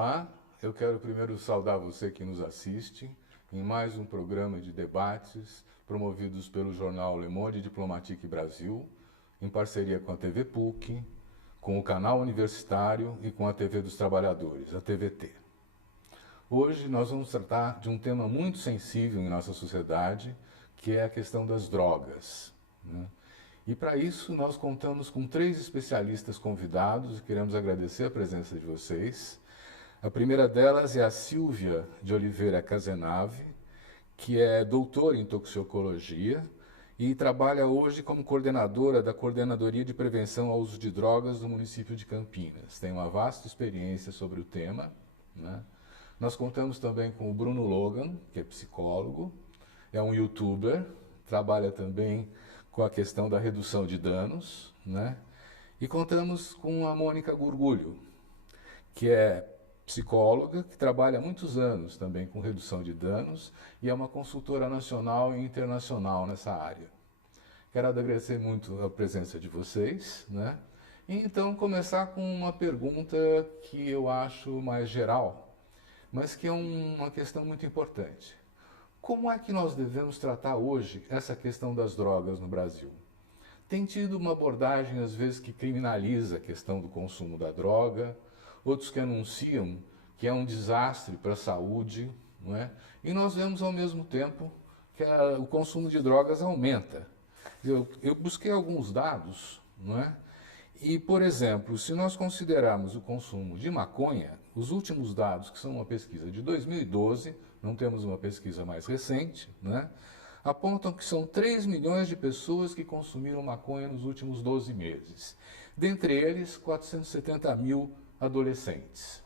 Olá, eu quero primeiro saudar você que nos assiste em mais um programa de debates promovidos pelo jornal Le Monde Diplomatique Brasil, em parceria com a TV PUC, com o canal universitário e com a TV dos Trabalhadores, a TVT. Hoje nós vamos tratar de um tema muito sensível em nossa sociedade, que é a questão das drogas, né? E para isso nós contamos com 3 especialistas convidados e queremos agradecer a presença de vocês. A primeira delas é a Silvia de Oliveira Cazenave, que é doutora em toxicologia e trabalha hoje como coordenadora da Coordenadoria de Prevenção ao Uso de Drogas do município de Campinas. Tem uma vasta experiência sobre o tema, né? Nós contamos também com o Bruno Logan, que é psicólogo, é um youtuber, trabalha também com a questão da redução de danos, né? E contamos com a Mônica Gurgulho, que é psicóloga, que trabalha há muitos anos também com redução de danos e é uma consultora nacional e internacional nessa área. Quero agradecer muito a presença de vocês, né? E então começar com uma pergunta que eu acho mais geral, mas que é uma questão muito importante. Como é que nós devemos tratar hoje essa questão das drogas no Brasil? Tem tido uma abordagem, às vezes, que criminaliza a questão do consumo da droga, outros que anunciam que é um desastre para a saúde, não é? E nós vemos, ao mesmo tempo, que o consumo de drogas aumenta. Eu busquei alguns dados, não é? E, por exemplo, se nós considerarmos o consumo de maconha, os últimos dados, que são uma pesquisa de 2012, não temos uma pesquisa mais recente, né, apontam que são 3 milhões de pessoas que consumiram maconha nos últimos 12 meses. Dentre eles, 470 mil adolescentes.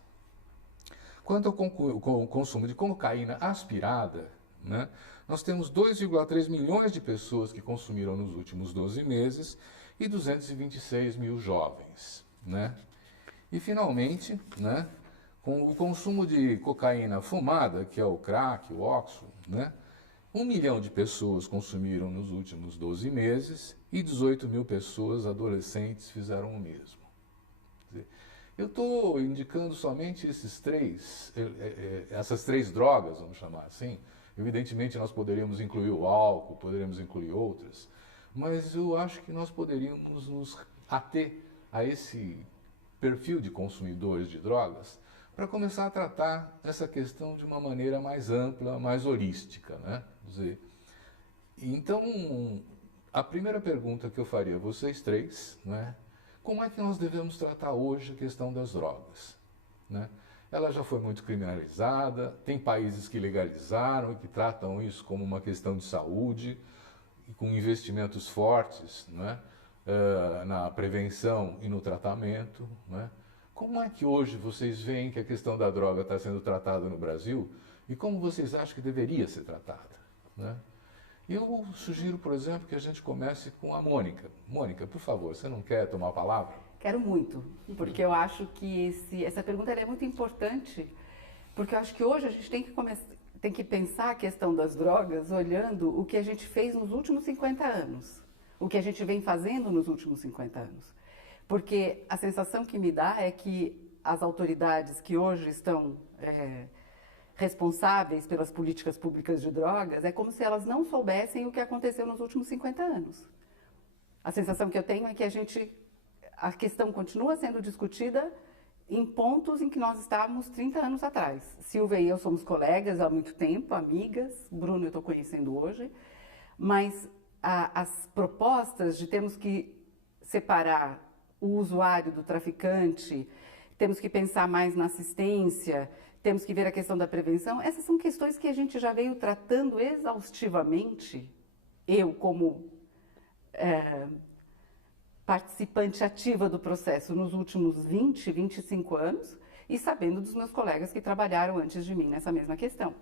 Quanto ao consumo de cocaína aspirada, né, nós temos 2,3 milhões de pessoas que consumiram nos últimos 12 meses e 226 mil jovens, né? E, finalmente, né, com o consumo de cocaína fumada, que é o crack, o óxido, né, 1 milhão de pessoas consumiram nos últimos 12 meses e 18 mil pessoas, adolescentes, fizeram o mesmo. Quer dizer, eu estou indicando somente essas três drogas, vamos chamar assim. Evidentemente, nós poderíamos incluir o álcool, poderíamos incluir outras, mas eu acho que nós poderíamos nos ater a esse perfil de consumidores de drogas para começar a tratar essa questão de uma maneira mais ampla, mais holística, né? Quer dizer, então, a primeira pergunta que eu faria a vocês 3, né? Como é que nós devemos tratar hoje a questão das drogas, né? Ela já foi muito criminalizada, tem países que legalizaram e que tratam isso como uma questão de saúde, com investimentos fortes, né, na prevenção e no tratamento, né? Como é que hoje vocês veem que a questão da droga está sendo tratada no Brasil e como vocês acham que deveria ser tratada, né? Eu sugiro, por exemplo, que a gente comece com a Mônica. Mônica, por favor, você não quer tomar a palavra? Quero muito, porque eu acho que essa pergunta é muito importante, porque eu acho que hoje a gente tem que pensar a questão das drogas olhando o que a gente fez nos últimos 50 anos, o que a gente vem fazendo nos últimos 50 anos. Porque a sensação que me dá é que as autoridades que hoje estão responsáveis pelas políticas públicas de drogas, é como se elas não soubessem o que aconteceu nos últimos 50 anos. A sensação que eu tenho é que a questão continua sendo discutida em pontos em que nós estávamos 30 anos atrás. Silvia e eu somos colegas há muito tempo, amigas, Bruno eu estou conhecendo hoje, mas as propostas de termos que separar o usuário do traficante, temos que pensar mais na assistência, temos que ver a questão da prevenção, essas são questões que a gente já veio tratando exaustivamente, eu como participante ativa do processo nos últimos 20, 25 anos e sabendo dos meus colegas que trabalharam antes de mim nessa mesma questão.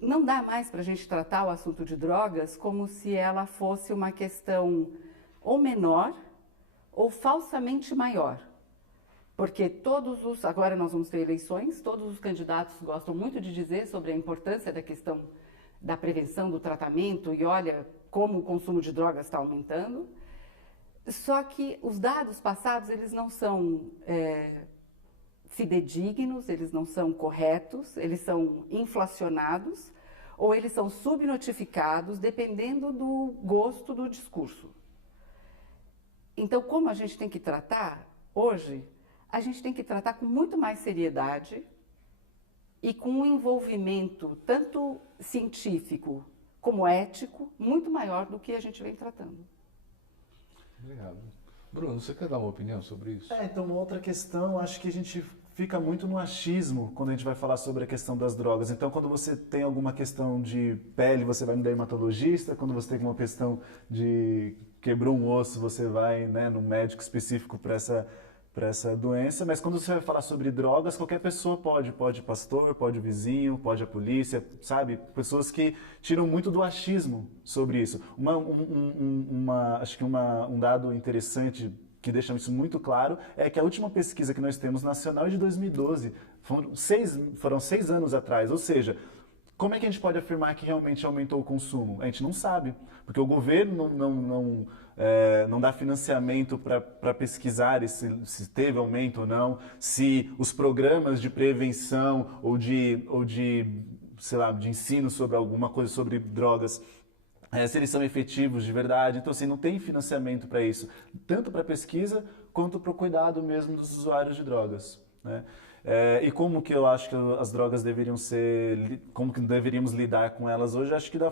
Não dá mais para a gente tratar o assunto de drogas como se ela fosse uma questão ou menor ou falsamente maior. Porque agora nós vamos ter eleições, todos os candidatos gostam muito de dizer sobre a importância da questão da prevenção, do tratamento, e olha como o consumo de drogas está aumentando. Só que os dados passados, eles não são fidedignos, eles não são corretos, eles são inflacionados ou eles são subnotificados, dependendo do gosto do discurso. Então, como a gente tem que tratar, hoje, a gente tem que tratar com muito mais seriedade e com um envolvimento tanto científico como ético, muito maior do que a gente vem tratando. Obrigado. Bruno, você quer dar uma opinião sobre isso? Então, uma outra questão, acho que a gente fica muito no achismo quando a gente vai falar sobre a questão das drogas. Então, quando você tem alguma questão de pele, você vai no dermatologista. Quando você tem alguma questão de quebrou um osso, você vai, né, no médico específico para essa doença. Mas quando você vai falar sobre drogas, qualquer pessoa pode pastor, pode vizinho, pode a polícia, sabe? Pessoas que tiram muito do achismo sobre isso. Acho que um dado interessante que deixa isso muito claro, é que a última pesquisa que nós temos nacional é de 2012. Foram 6 anos atrás. Ou seja, como é que a gente pode afirmar que realmente aumentou o consumo? A gente não sabe, porque o governo não dá financiamento para pesquisar se teve aumento ou não, se os programas de prevenção ou de sei lá, de ensino sobre alguma coisa sobre drogas, se eles são efetivos de verdade. Então, assim, não tem financiamento para isso, tanto para pesquisa quanto para o cuidado mesmo dos usuários de drogas, né? E como que eu acho que as drogas deveriam ser, como que deveríamos lidar com elas hoje? Acho que de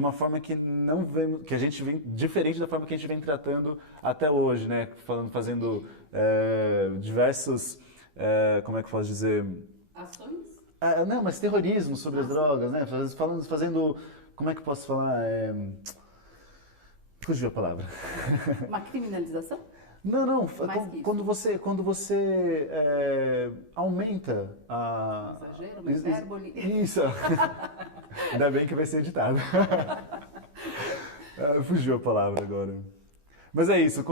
uma forma que não vem, que a gente vem diferente da forma que a gente vem tratando até hoje, né? Fazendo diversos, como é que eu posso dizer? Ações? Não, mas terrorismo sobre as drogas, né? Fazendo, como é que eu posso falar? Fugiu a palavra. Uma criminalização? Não. Quando você aumenta a... Exagero, uma hipérbole. Isso. Ainda bem que vai ser editado. Fugiu a palavra agora. Mas é isso.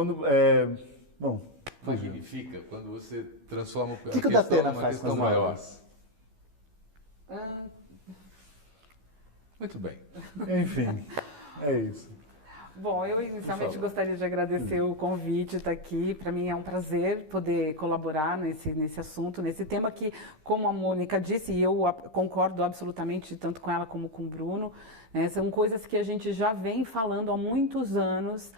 Bom, Magnifica quando você transforma que o Datena numa faz questão com as maior. drogas? Muito bem. Enfim, é isso. Bom, eu inicialmente gostaria de agradecer o convite, estar aqui. Para mim é um prazer poder colaborar nesse assunto, nesse tema que, como a Mônica disse, e eu concordo absolutamente tanto com ela como com o Bruno, né, são coisas que a gente já vem falando há muitos anos,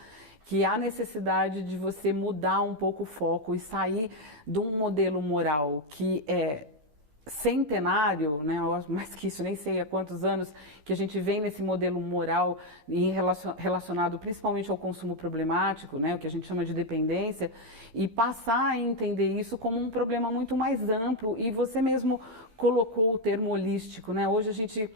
que há necessidade de você mudar um pouco o foco e sair de um modelo moral que é centenário, né, mais que isso, nem sei há quantos anos, que a gente vem nesse modelo moral relacionado principalmente ao consumo problemático, né, o que a gente chama de dependência, e passar a entender isso como um problema muito mais amplo. E você mesmo colocou o termo holístico, né? Hoje a gente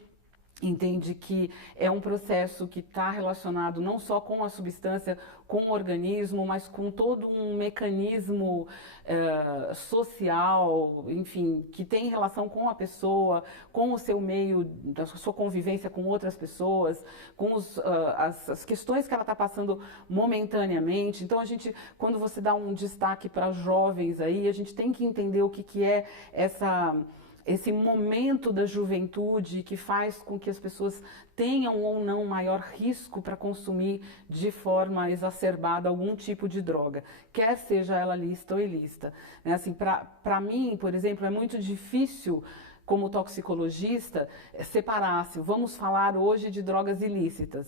entende que é um processo que está relacionado não só com a substância, com o organismo, mas com todo um mecanismo social, enfim, que tem relação com a pessoa, com o seu meio, da sua convivência com outras pessoas, com as questões que ela está passando momentaneamente. Então, quando você dá um destaque para jovens aí, a gente tem que entender o que é esse momento da juventude que faz com que as pessoas tenham ou não maior risco para consumir de forma exacerbada algum tipo de droga, quer seja ela lícita ou ilícita. Assim, para mim, por exemplo, é muito difícil, como toxicologista, separar se vamos falar hoje de drogas ilícitas.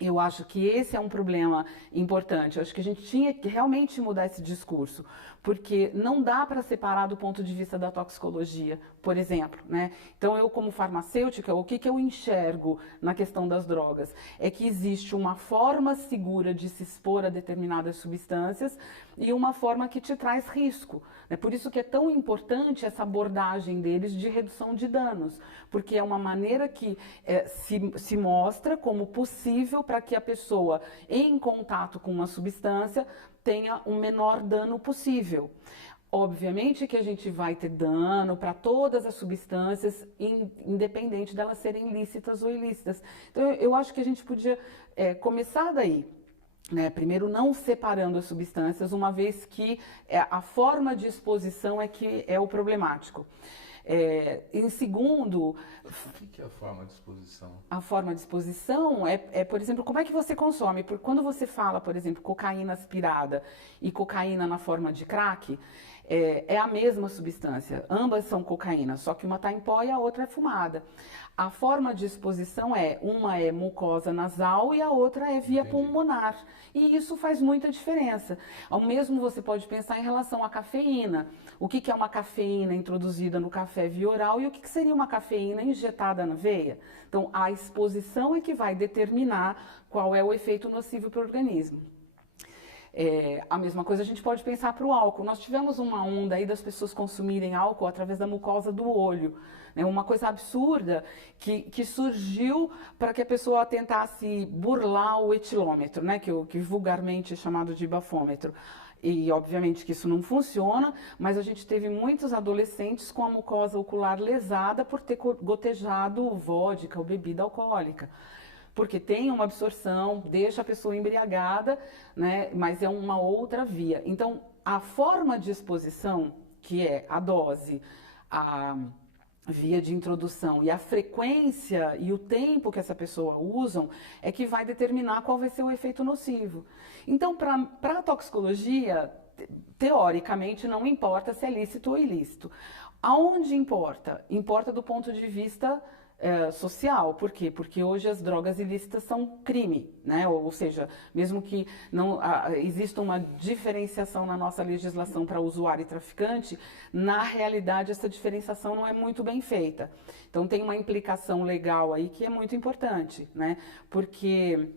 Eu acho que esse é um problema importante. Eu acho que a gente tinha que realmente mudar esse discurso, porque não dá para separar do ponto de vista da toxicologia, por exemplo, né? Então, eu como farmacêutica, o que eu enxergo na questão das drogas? É que existe uma forma segura de se expor a determinadas substâncias e uma forma que te traz risco. É por isso que é tão importante essa abordagem deles de redução de danos, porque é uma maneira que se mostra como possível para que a pessoa, em contato com uma substância, tenha o menor dano possível. Obviamente que a gente vai ter dano para todas as substâncias, independente delas serem lícitas ou ilícitas. Então, eu acho que a gente podia começar daí. Né, primeiro, não separando as substâncias, uma vez que a forma de exposição é que é o problemático. Em segundo... O que é a forma de exposição? A forma de exposição por exemplo, como é que você consome? Porque quando você fala, por exemplo, cocaína aspirada e cocaína na forma de crack, é a mesma substância. Ambas são cocaína, só que uma está em pó e a outra é fumada. A forma de exposição uma é mucosa nasal e a outra é via pulmonar. E isso faz muita diferença. Ao mesmo você pode pensar em relação à cafeína. O que é uma cafeína introduzida no café via oral e o que seria uma cafeína injetada na veia? Então, a exposição é que vai determinar qual é o efeito nocivo para o organismo. A mesma coisa a gente pode pensar para o álcool. Nós tivemos uma onda aí das pessoas consumirem álcool através da mucosa do olho. Uma coisa absurda que surgiu para que a pessoa tentasse burlar o etilômetro, né? que vulgarmente é chamado de bafômetro. E obviamente que isso não funciona, mas a gente teve muitos adolescentes com a mucosa ocular lesada por ter gotejado vodka ou bebida alcoólica. Porque tem uma absorção, deixa a pessoa embriagada, né? Mas é uma outra via. Então, a forma de exposição, que é a dose, a via de introdução e a frequência e o tempo que essa pessoa usam, é que vai determinar qual vai ser o efeito nocivo. Então, para a toxicologia, teoricamente, não importa se é lícito ou ilícito. Aonde importa? Importa do ponto de vista social. Por quê? Porque hoje as drogas ilícitas são crime, né? Ou seja, mesmo que não exista uma diferenciação na nossa legislação para usuário e traficante, na realidade essa diferenciação não é muito bem feita. Então tem uma implicação legal aí que é muito importante, né? Porque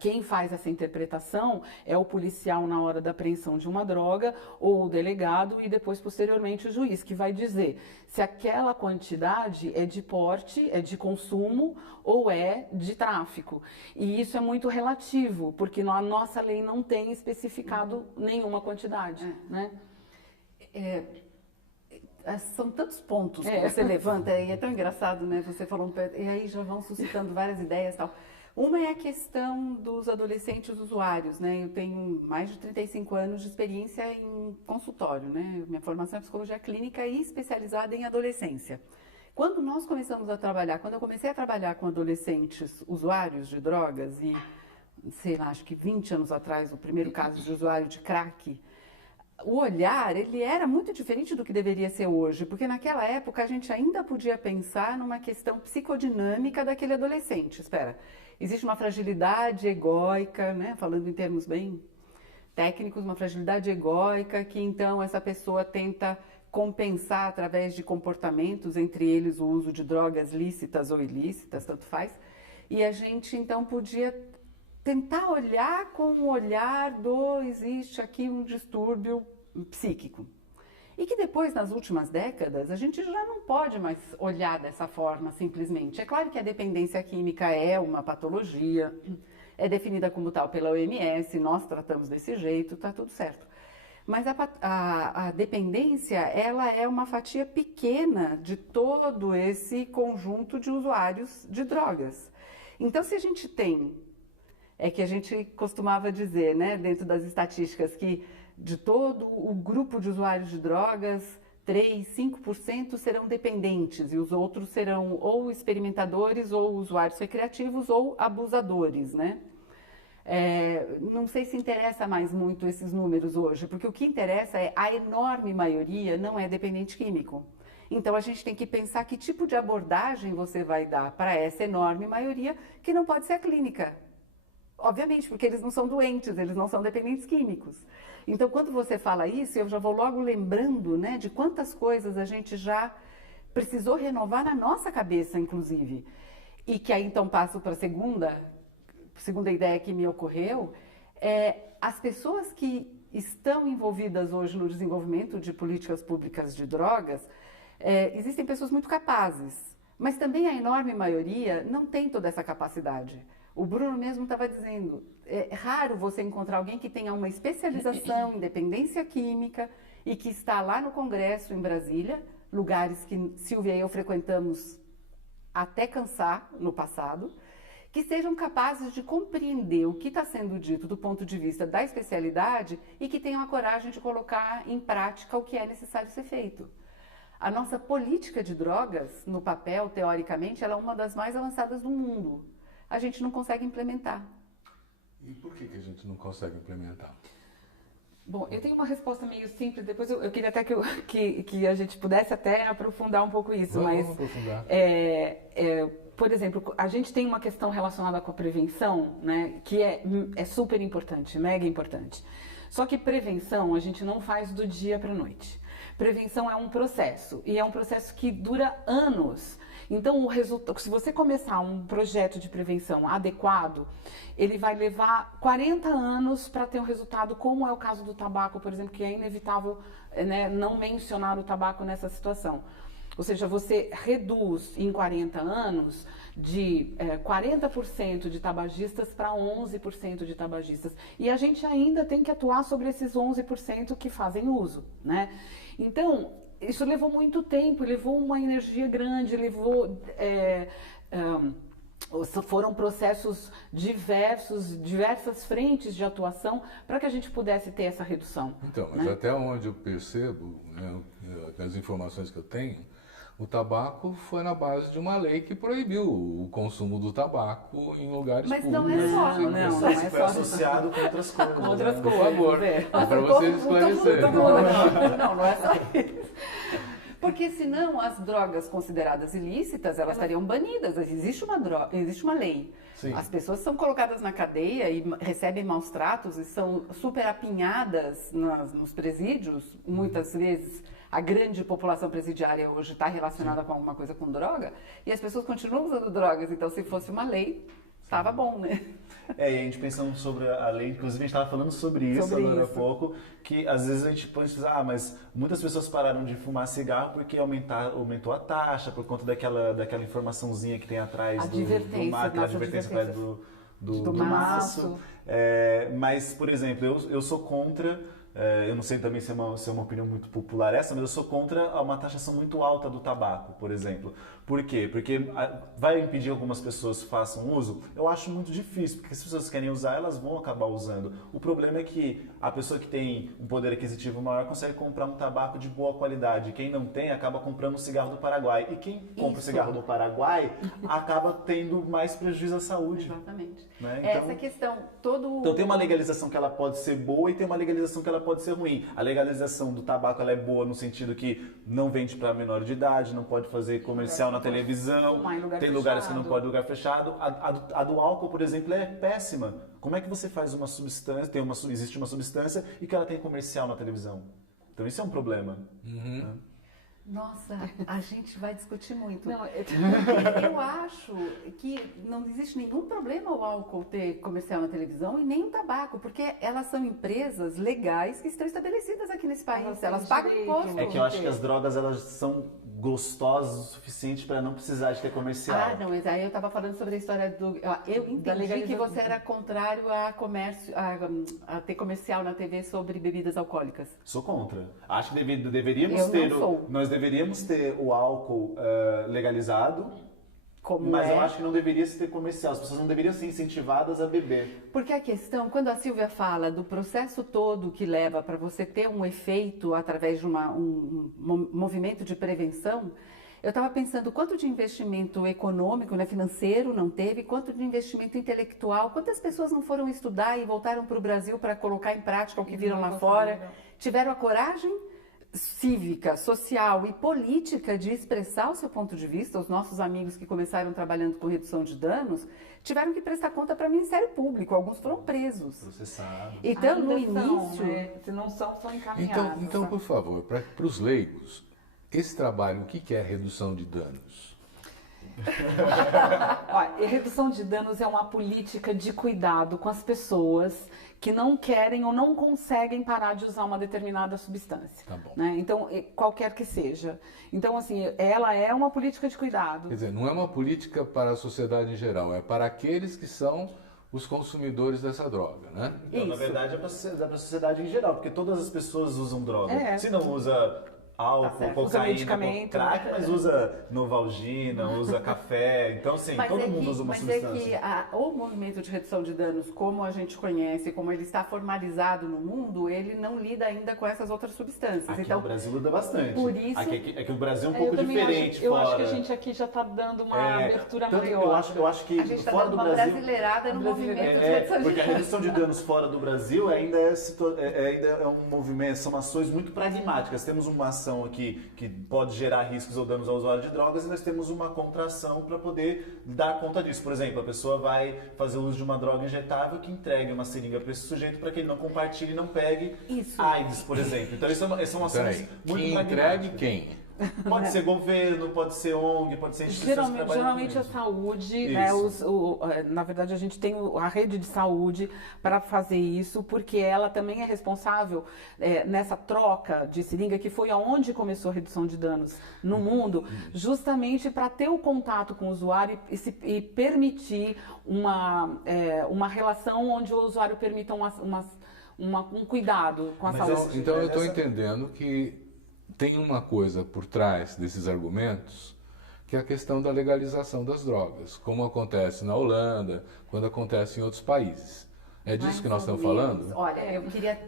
quem faz essa interpretação é o policial na hora da apreensão de uma droga, ou o delegado e depois, posteriormente, o juiz, que vai dizer se aquela quantidade é de porte, é de consumo ou é de tráfico. E isso é muito relativo, porque a nossa lei não tem especificado nenhuma quantidade, né? São tantos pontos que você levanta, e é tão engraçado, né? Você falou, e aí já vão suscitando várias ideias e tal. Uma é a questão dos adolescentes usuários, né? Eu tenho mais de 35 anos de experiência em consultório, né? Minha formação é psicologia clínica e especializada em adolescência. Quando nós começamos a trabalhar, quando eu comecei a trabalhar com adolescentes usuários de drogas e, sei lá, acho que 20 anos atrás, o primeiro caso de usuário de crack, o olhar, ele era muito diferente do que deveria ser hoje, porque naquela época a gente ainda podia pensar numa questão psicodinâmica daquele adolescente. Espera, existe uma fragilidade egóica, né? Falando em termos bem técnicos, uma fragilidade egóica que então essa pessoa tenta compensar através de comportamentos, entre eles o uso de drogas lícitas ou ilícitas, tanto faz, e a gente então podia tentar olhar com o olhar existe aqui um distúrbio psíquico. E que depois, nas últimas décadas, a gente já não pode mais olhar dessa forma, simplesmente. É claro que a dependência química é uma patologia, é definida como tal pela OMS, nós tratamos desse jeito, está tudo certo. Mas a dependência, ela é uma fatia pequena de todo esse conjunto de usuários de drogas. Então, se a gente tem... É que a gente costumava dizer, né, dentro das estatísticas, que de todo o grupo de usuários de drogas, 3, 5% serão dependentes e os outros serão ou experimentadores, ou usuários recreativos, ou abusadores, né? Não sei se interessa mais muito esses números hoje, porque o que interessa é a enorme maioria não é dependente químico. Então a gente tem que pensar que tipo de abordagem você vai dar para essa enorme maioria, que não pode ser a clínica. Obviamente, porque eles não são doentes, eles não são dependentes químicos. Então, quando você fala isso, eu já vou logo lembrando, né, de quantas coisas a gente já precisou renovar na nossa cabeça, inclusive. E que aí, então, passo para a segunda ideia que me ocorreu, as pessoas que estão envolvidas hoje no desenvolvimento de políticas públicas de drogas, existem pessoas muito capazes, mas também a enorme maioria não tem toda essa capacidade. O Bruno mesmo estava dizendo, é raro você encontrar alguém que tenha uma especialização em dependência química e que está lá no Congresso, em Brasília, lugares que Silvia e eu frequentamos até cansar no passado, que sejam capazes de compreender o que está sendo dito do ponto de vista da especialidade e que tenham a coragem de colocar em prática o que é necessário ser feito. A nossa política de drogas, no papel, teoricamente, ela é uma das mais avançadas do mundo. A gente não consegue implementar. E por que a gente não consegue implementar? Bom, eu tenho uma resposta meio simples, depois eu queria até que a gente pudesse até aprofundar um pouco isso, Vamos aprofundar. Por exemplo, a gente tem uma questão relacionada com a prevenção, né, que é super importante, mega importante. Só que prevenção a gente não faz do dia para a noite. Prevenção é um processo, e é um processo que dura anos. Então, se você começar um projeto de prevenção adequado, ele vai levar 40 anos para ter um resultado, como é o caso do tabaco, por exemplo, que é inevitável, né, não mencionar o tabaco nessa situação. Ou seja, você reduz em 40 anos de 40% de tabagistas para 11% de tabagistas. E a gente ainda tem que atuar sobre esses 11% que fazem uso, né? Então, isso levou muito tempo, levou uma energia grande, foram processos diversas frentes de atuação para que a gente pudesse ter essa redução. Então, mas até onde eu percebo, né, das informações que eu tenho, o tabaco foi na base de uma lei que proibiu o consumo do tabaco em lugares Mas públicos. não é só. Não é Isso foi só associado com outras coisas. com outras né? coisas. Por favor, É. para vocês esclarecerem. Não é só isso. Porque senão as drogas consideradas ilícitas, elas estariam banidas. Existe uma lei. Sim. As pessoas são colocadas na cadeia e recebem maus tratos e são super apinhadas nos presídios. Muitas vezes a grande população presidiária hoje está relacionada com alguma coisa com droga e as pessoas continuam usando drogas. Então, se fosse uma lei, estava bom, né? E a gente pensando sobre a lei, inclusive a gente estava falando sobre isso agora há pouco, que às vezes a gente pode pensar, mas muitas pessoas pararam de fumar cigarro porque aumentou a taxa, por conta daquela informaçãozinha que tem atrás aquela advertência atrás do maço. Mas, por exemplo, eu sou contra, eu não sei também se é uma opinião muito popular essa, mas eu sou contra uma taxação muito alta do tabaco, por exemplo. Por quê? Porque vai impedir que algumas pessoas façam uso? Eu acho muito difícil, porque se as pessoas querem usar, elas vão acabar usando. O problema é que a pessoa que tem um poder aquisitivo maior consegue comprar um tabaco de boa qualidade. Quem não tem, acaba comprando um cigarro do Paraguai. E quem compra o cigarro do Paraguai, acaba tendo mais prejuízo à saúde. Exatamente. Né? Essa questão, Então tem uma legalização que ela pode ser boa e tem uma legalização que ela pode ser ruim. A legalização do tabaco ela é boa no sentido que não vende para menor de idade, não pode fazer comercial na televisão, tem lugares que não pode, lugar fechado. A do álcool, por exemplo, é péssima. Como é que você faz uma substância, existe uma substância e que ela tem comercial na televisão? Então isso é um problema. Né? Nossa, a gente vai discutir muito. Não, Porque eu acho que não existe nenhum problema o álcool ter comercial na televisão e nem o tabaco, porque elas são empresas legais que estão estabelecidas aqui nesse país. Elas pagam imposto. É que eu acho que as drogas elas são gostosas o suficiente para não precisar de ter comercial. Ah, não, mas aí eu estava falando sobre a história do... Eu entendi que você era contrário a ter comercial na TV sobre bebidas alcoólicas. Sou contra. Acho que deveríamos Eu ter... não sou. Nós deveríamos ter o álcool legalizado, Como mas eu acho que não deveria se ter comercial. As pessoas não deveriam ser incentivadas a beber. Porque a questão, quando a Silvia fala do processo todo que leva para você ter um efeito através de um movimento de prevenção, eu estava pensando quanto de investimento econômico, né, financeiro não teve, quanto de investimento intelectual, quantas pessoas não foram estudar e voltaram para o Brasil para colocar em prática o que viram lá fora, tiveram a coragem cívica, social e política de expressar o seu ponto de vista. Os nossos amigos que começaram trabalhando com redução de danos tiveram que prestar conta para o Ministério Público, alguns foram presos. Processados. Então, no início... Se não são encaminhados. Então, por favor, para os leigos, esse trabalho, o que é redução de danos? Olha, redução de danos é uma política de cuidado com as pessoas que não querem ou não conseguem parar de usar uma determinada substância. Tá bom. Né? Então, qualquer que seja. Então, assim, ela é uma política de cuidado. Quer dizer, não é uma política para a sociedade em geral, é para aqueles que são os consumidores dessa droga, né? Então, na verdade, é para a sociedade em geral, porque todas as pessoas usam droga. Se não usa álcool, certo. Usa cocaína, medicamento, crack, né? mas usa Novalgina, usa café. Então, assim, Mas todo é mundo que, usa uma mas substância. é que o movimento de redução de danos, como a gente conhece, como ele está formalizado no mundo, ele não lida ainda com essas outras substâncias. Aqui Então, no Brasil muda bastante. por isso- Aqui, é que o Brasil é um Eu pouco também diferente eu fora. acho que a gente aqui já está dando uma abertura tanto que maior. eu acho que a gente está fora dando do uma Brasil... brasileirada no movimento de É, redução de porque a danos. redução de danos fora do Brasil ainda é um movimento, são ações muito pragmáticas. Temos uma ação aqui que pode gerar riscos ou danos ao usuário de drogas e nós temos uma contração para poder dar conta disso. Por exemplo, a pessoa vai fazer uso de uma droga injetável que entregue uma seringa para esse sujeito para que ele não compartilhe e não pegue Isso. AIDS, por exemplo. Então, isso são ações Peraí, muito quem entregue pragmáticas. quem? Pode ser governo, pode ser ONG, pode ser instituições que trabalham Geralmente com a isso. saúde, né, Isso. na verdade a gente tem a rede de saúde para fazer isso, porque ela também é responsável nessa troca de seringa, que foi aonde começou a redução de danos no mundo, justamente para ter o contato com o usuário e permitir uma relação onde o usuário permita um cuidado com a Mas saúde. Então eu estou essa- entendendo que tem uma coisa por trás desses argumentos, que é a questão da legalização das drogas, como acontece na Holanda, quando acontece em outros países. É disso Mais que nós ou estamos menos. falando? Olha, eu queria.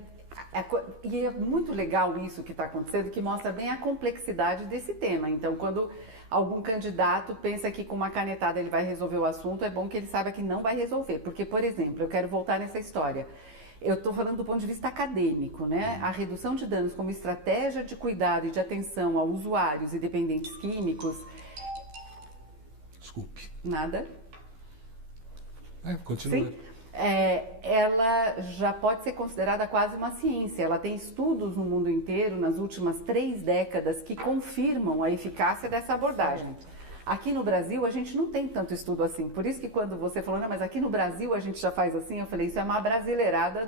E é muito legal isso que está acontecendo, que mostra bem a complexidade desse tema. Então, quando algum candidato pensa que com uma canetada ele vai resolver o assunto, é bom que ele saiba que não vai resolver. Porque, por exemplo, eu quero voltar nessa história. Eu estou falando do ponto de vista acadêmico, né? A redução de danos como estratégia de cuidado e de atenção a usuários e dependentes químicos, Desculpe. nada. Continue. Sim. Ela já pode ser considerada quase uma ciência. Ela tem estudos no mundo inteiro, nas últimas 3 décadas, que confirmam a eficácia dessa abordagem. Aqui no Brasil, a gente não tem tanto estudo assim. Por isso que quando você falou, não, mas aqui no Brasil a gente já faz assim, eu falei, isso é uma brasileirada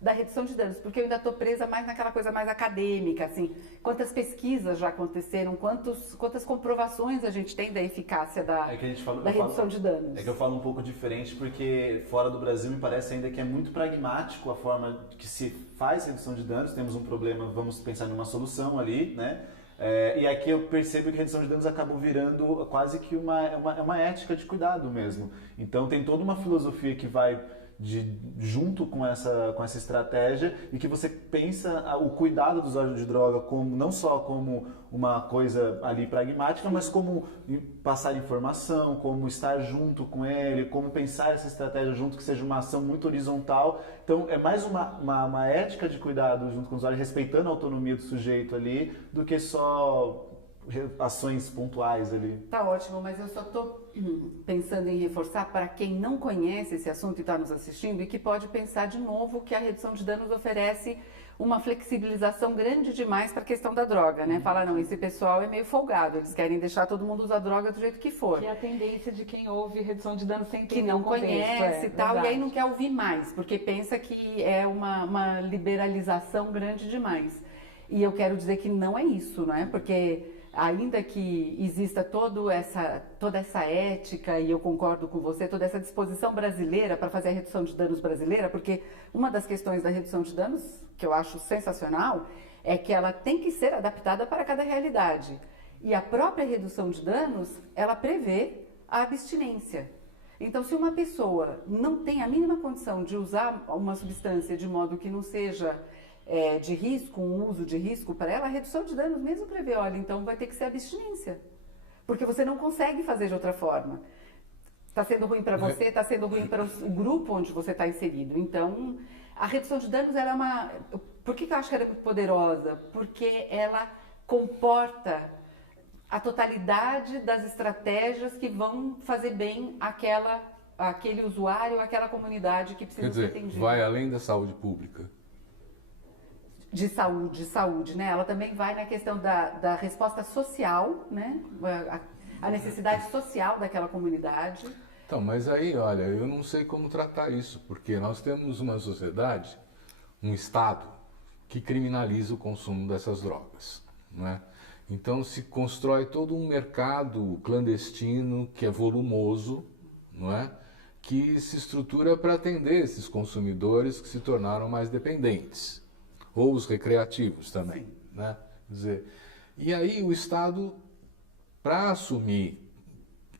da redução de danos, porque eu ainda estou presa mais naquela coisa mais acadêmica, assim, quantas pesquisas já aconteceram, quantas comprovações a gente tem da eficácia da redução de danos. É que eu falo um pouco diferente porque fora do Brasil me parece ainda que é muito pragmático a forma que se faz redução de danos. Temos um problema, vamos pensar numa solução ali, né? E aqui eu percebo que a redução de danos acabou virando quase que uma ética de cuidado mesmo. Então tem toda uma filosofia que vai junto com essa estratégia e que você pensa o cuidado do usuário de droga como, não só como uma coisa ali pragmática, mas como passar informação, como estar junto com ele, como pensar essa estratégia junto, que seja uma ação muito horizontal. Então é mais uma ética de cuidado junto com o usuário, respeitando a autonomia do sujeito ali, do que só ações pontuais ali. Tá ótimo, mas eu só estou pensando em reforçar para quem não conhece esse assunto e está nos assistindo e que pode pensar de novo que a redução de danos oferece uma flexibilização grande demais para a questão da droga, né? Falar, não, esse pessoal é meio folgado, eles querem deixar todo mundo usar droga do jeito que for. Que é a tendência de quem ouve redução de danos sem Que entender não o contexto, conhece e tal, verdade. e aí não quer ouvir mais, porque pensa que é uma liberalização grande demais. E eu quero dizer que não é isso, não é? Porque ainda que exista toda essa ética, e eu concordo com você, toda essa disposição brasileira para fazer a redução de danos brasileira, porque uma das questões da redução de danos, que eu acho sensacional, é que ela tem que ser adaptada para cada realidade. E a própria redução de danos, ela prevê a abstinência. Então, se uma pessoa não tem a mínima condição de usar uma substância de modo que não seja de risco, um uso de risco para ela, a redução de danos mesmo prevê, olha, então vai ter que ser abstinência. Porque você não consegue fazer de outra forma. Está sendo ruim para você, está sendo ruim para o grupo onde você está inserido. Então, a redução de danos, ela é uma... Por que eu acho que ela é muito poderosa? Porque ela comporta a totalidade das estratégias que vão fazer bem aquele usuário, aquela comunidade que precisa ser atendida. Vai além da saúde pública. De saúde, né? Ela também vai na questão da resposta social, né? A necessidade social daquela comunidade. Então, mas aí, olha, eu não sei como tratar isso, porque nós temos uma sociedade, um Estado, que criminaliza o consumo dessas drogas, não é? Então se constrói todo um mercado clandestino que é volumoso, não é? Que se estrutura para atender esses consumidores que se tornaram mais dependentes. Ou os recreativos também, né? dizer, e aí o Estado, para assumir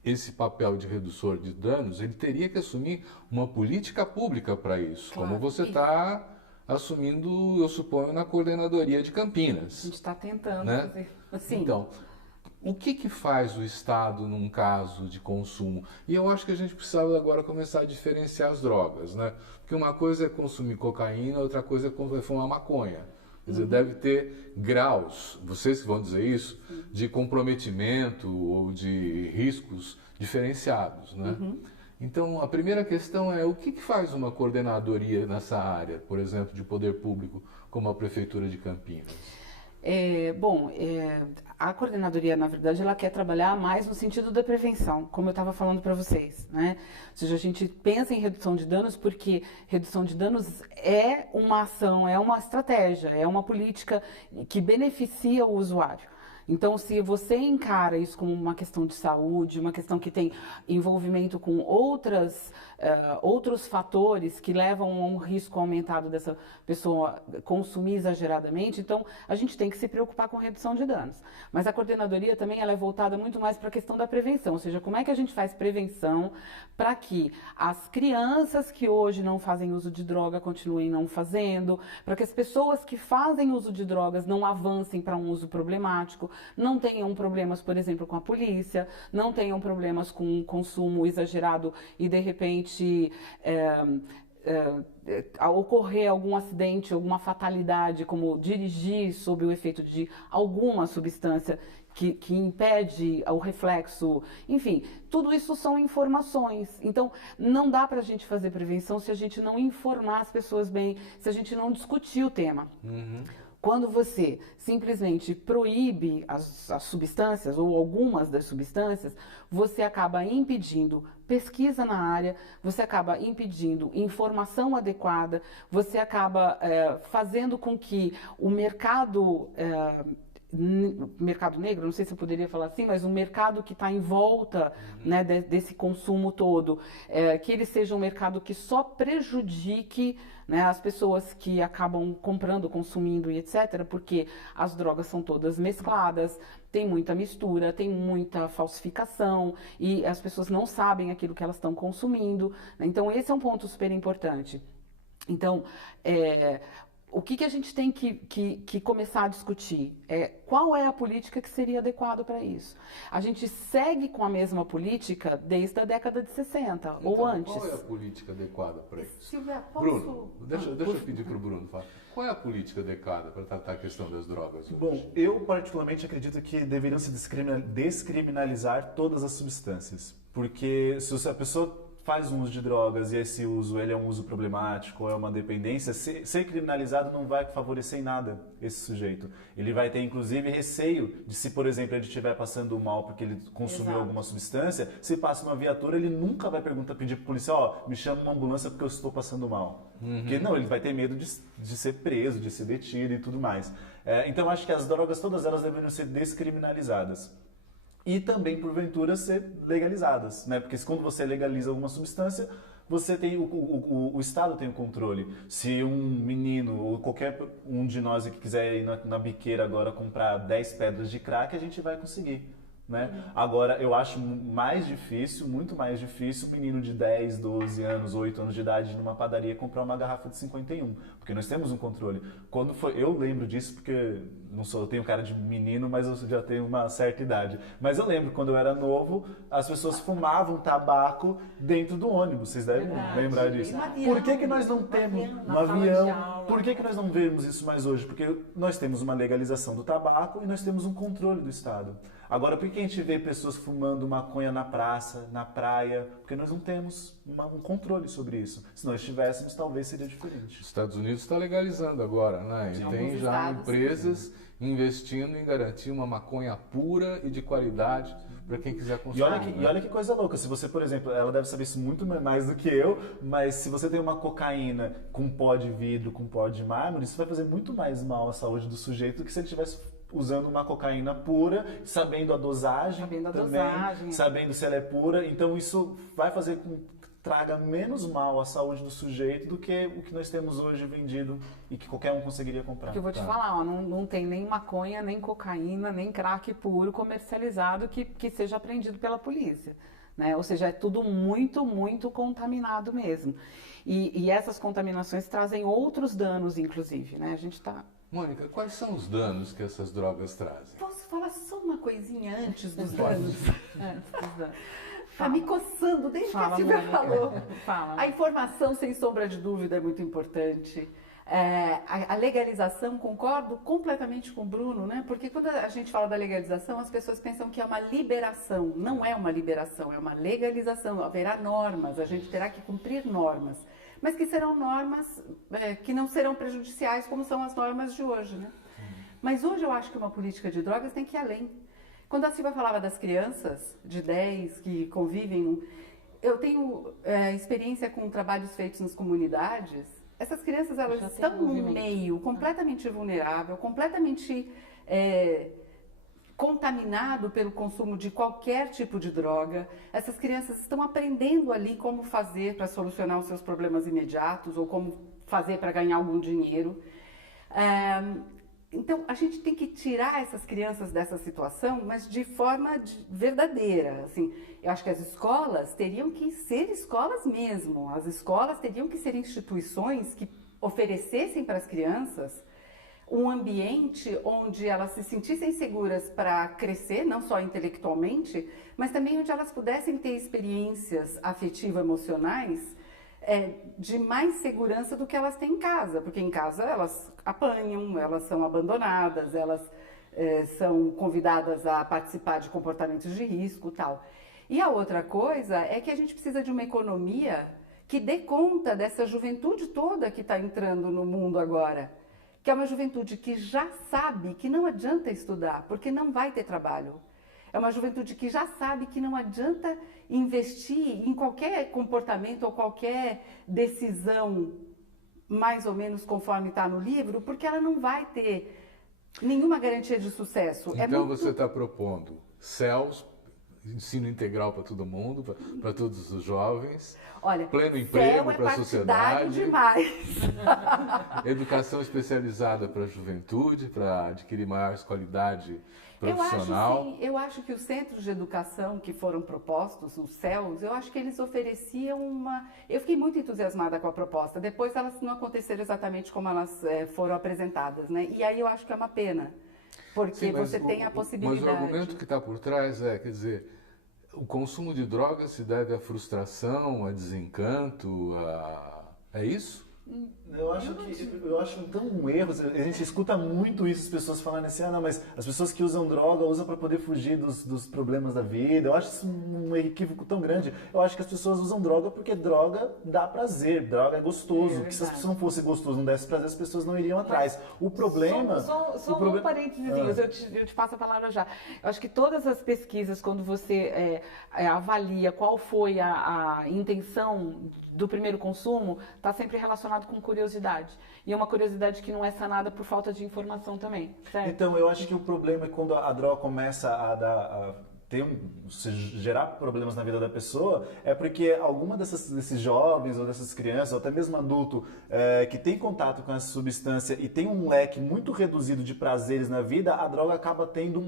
esse papel de redutor de danos, ele teria que assumir uma política pública para isso, Claro. como você está assumindo, eu suponho, na coordenadoria de A Campinas. gente está tentando Né? fazer. Assim, Então, o que faz o Estado num caso de consumo? E eu acho que a gente precisava agora começar a diferenciar as drogas, né? Porque uma coisa é consumir cocaína, outra coisa é fumar maconha. Quer dizer, deve ter graus, vocês que vão dizer isso, de comprometimento ou de riscos diferenciados, né? Então, a primeira questão é o que faz uma coordenadoria nessa área, por exemplo, de poder público, como a Prefeitura de Campinas? A coordenadoria, na verdade, ela quer trabalhar mais no sentido da prevenção, como eu estava falando para vocês, né? Ou seja, a gente pensa em redução de danos porque redução de danos é uma ação, é uma estratégia, é uma política que beneficia o usuário. Então, se você encara isso como uma questão de saúde, uma questão que tem envolvimento com outros fatores que levam a um risco aumentado dessa pessoa consumir exageradamente, então a gente tem que se preocupar com redução de danos. Mas a coordenadoria também ela é voltada muito mais para a questão da prevenção, ou seja, como é que a gente faz prevenção para que as crianças que hoje não fazem uso de droga continuem não fazendo, para que as pessoas que fazem uso de drogas não avancem para um uso problemático, não tenham problemas, por exemplo, com a polícia, não tenham problemas com consumo exagerado e, de repente, ocorrer algum acidente, alguma fatalidade, como dirigir sob o efeito de alguma substância que impede o reflexo, enfim, tudo isso são informações. Então, não dá para a gente fazer prevenção se a gente não informar as pessoas bem, se a gente não discutir o tema. Quando você simplesmente proíbe as substâncias ou algumas das substâncias, você acaba impedindo pesquisa na área, você acaba impedindo informação adequada, você acaba fazendo com que o mercado negro, não sei se eu poderia falar assim, mas o mercado que está em volta, né, desse consumo todo, que ele seja um mercado que só prejudique, né, as pessoas que acabam comprando, consumindo e etc., porque as drogas são todas mescladas, tem muita mistura, tem muita falsificação e as pessoas não sabem aquilo que elas estão consumindo. Então, esse é um ponto super importante. Então, o que a gente tem que começar a discutir? Qual é a política que seria adequada para isso? A gente segue com a mesma política desde a década de 60 ou Então, antes. qual é a política adequada para isso? Silvia, posso... Bruno, deixa eu pedir para o Bruno falar. Qual é a política adequada para tratar a questão das drogas hoje? Bom, eu particularmente acredito que deveriam se descriminalizar todas as substâncias. Porque se a pessoa faz um uso de drogas e esse uso ele é um uso problemático ou é uma dependência, ser criminalizado não vai favorecer em nada esse sujeito. Ele vai ter, inclusive, receio de se, por exemplo, ele estiver passando mal porque ele consumiu Exato. alguma substância, se passa uma viatura, ele nunca vai pedir pro policial, me chama uma ambulância porque eu estou passando mal. Porque não, ele vai ter medo de ser preso, de ser detido e tudo mais. Então, acho que as drogas, todas elas deveriam ser descriminalizadas. E também, porventura, ser legalizadas, né? Porque quando você legaliza alguma substância, você tem o Estado tem o controle. Se um menino ou qualquer um de nós que quiser ir na biqueira agora comprar 10 pedras de crack, a gente vai conseguir, né? Agora, eu acho mais difícil, muito mais difícil, um menino de 10, 12 anos, 8 anos de idade ir numa padaria comprar uma garrafa de 51, porque nós temos um controle. Eu lembro disso porque eu tenho cara de menino, mas eu já tenho uma certa idade. Mas eu lembro, quando eu era novo, as pessoas fumavam tabaco dentro do ônibus, vocês devem lembrar disso. Por que nós não temos no avião? Por que nós não vemos isso mais hoje? Porque nós temos uma legalização do tabaco e nós temos um controle do Estado. Agora, por que a gente vê pessoas fumando maconha na praça, na praia? Porque nós não temos um controle sobre isso. Se nós tivéssemos, talvez seria diferente. Os Estados Unidos está legalizando agora, né? E tem já empresas investindo em garantir uma maconha pura e de qualidade para quem quiser consumir. E olha que coisa louca, se você, por exemplo, ela deve saber isso muito mais do que eu, mas se você tem uma cocaína com pó de vidro, com pó de mármore, isso vai fazer muito mais mal à saúde do sujeito do que se ele tivesse usando uma cocaína pura, sabendo a dosagem, sabendo se ela é pura. Então isso vai fazer com traga menos mal à saúde do sujeito do que o que nós temos hoje vendido e que qualquer um conseguiria comprar. Porque eu vou te falar, ó, não tem nem maconha, nem cocaína, nem crack puro comercializado que seja apreendido pela polícia. Né? Ou seja, é tudo muito, muito contaminado mesmo. E essas contaminações trazem outros danos, inclusive. Né? A gente está... Mônica, quais são os danos que essas drogas trazem? Posso falar só uma coisinha antes dos danos? danos. Tá me coçando desde que a Silvia Mônica. falou. Fala. A informação, sem sombra de dúvida, é muito importante. A legalização, concordo completamente com o Bruno, né? Porque quando a gente fala da legalização, as pessoas pensam que é uma liberação. Não é uma liberação, é uma legalização. Haverá normas, a gente terá que cumprir normas. Mas que serão normas que não serão prejudiciais, como são as normas de hoje, né? Mas hoje eu acho que uma política de drogas tem que ir além. Quando a Silvia falava das crianças de 10 que convivem, eu tenho experiência com trabalhos feitos nas comunidades. Essas crianças, elas estão num meio completamente vulnerável, completamente contaminado pelo consumo de qualquer tipo de droga. Essas crianças estão aprendendo ali como fazer para solucionar os seus problemas imediatos ou como fazer para ganhar algum dinheiro. Então, a gente tem que tirar essas crianças dessa situação, mas de forma verdadeira. Assim, eu acho que as escolas teriam que ser escolas mesmo. As escolas teriam que ser instituições que oferecessem para as crianças um ambiente onde elas se sentissem seguras para crescer, não só intelectualmente, mas também onde elas pudessem ter experiências afetivo-emocionais de mais segurança do que elas têm em casa, porque em casa elas apanham, elas são abandonadas, elas são convidadas a participar de comportamentos de risco e tal. E a outra coisa é que a gente precisa de uma economia que dê conta dessa juventude toda que está entrando no mundo agora, que é uma juventude que já sabe que não adianta estudar, porque não vai ter trabalho. É uma juventude que já sabe que não adianta investir em qualquer comportamento ou qualquer decisão mais ou menos conforme está no livro, porque ela não vai ter nenhuma garantia de sucesso. Então você está propondo CELS, ensino integral para todo mundo, para todos os jovens. Olha, pleno emprego para a sociedade, demais. Educação especializada para a juventude, para adquirir maior qualidade profissional. Eu acho que os centros de educação que foram propostos, os CELS, eu acho que eles ofereciam uma... Eu fiquei muito entusiasmada com a proposta, depois elas não aconteceram exatamente como elas foram apresentadas, né? E aí eu acho que é uma pena, porque Sim, você tem a possibilidade... Mas o argumento que está por trás quer dizer, o consumo de drogas se deve à frustração, a desencanto, é isso? Eu acho tão um erro. A gente escuta muito isso, as pessoas falando assim, não, mas as pessoas que usam droga usam para poder fugir dos problemas da vida. Eu acho isso um equívoco tão grande. Eu acho que as pessoas usam droga porque droga dá prazer, droga é gostoso. Que se as pessoas não fosse gostoso, não desse prazer, as pessoas não iriam atrás. O problema... Só um parênteses, eu te passo a palavra já. Eu acho que todas as pesquisas, quando você avalia qual foi a intenção do primeiro consumo, está sempre relacionado com curiosidade. E é uma curiosidade que não é sanada por falta de informação também, certo? Então, eu acho que o problema é quando a droga começa a gerar problemas na vida da pessoa, é porque alguma desses jovens ou dessas crianças, ou até mesmo adulto, que tem contato com essa substância e tem um leque muito reduzido de prazeres na vida, a droga acaba tendo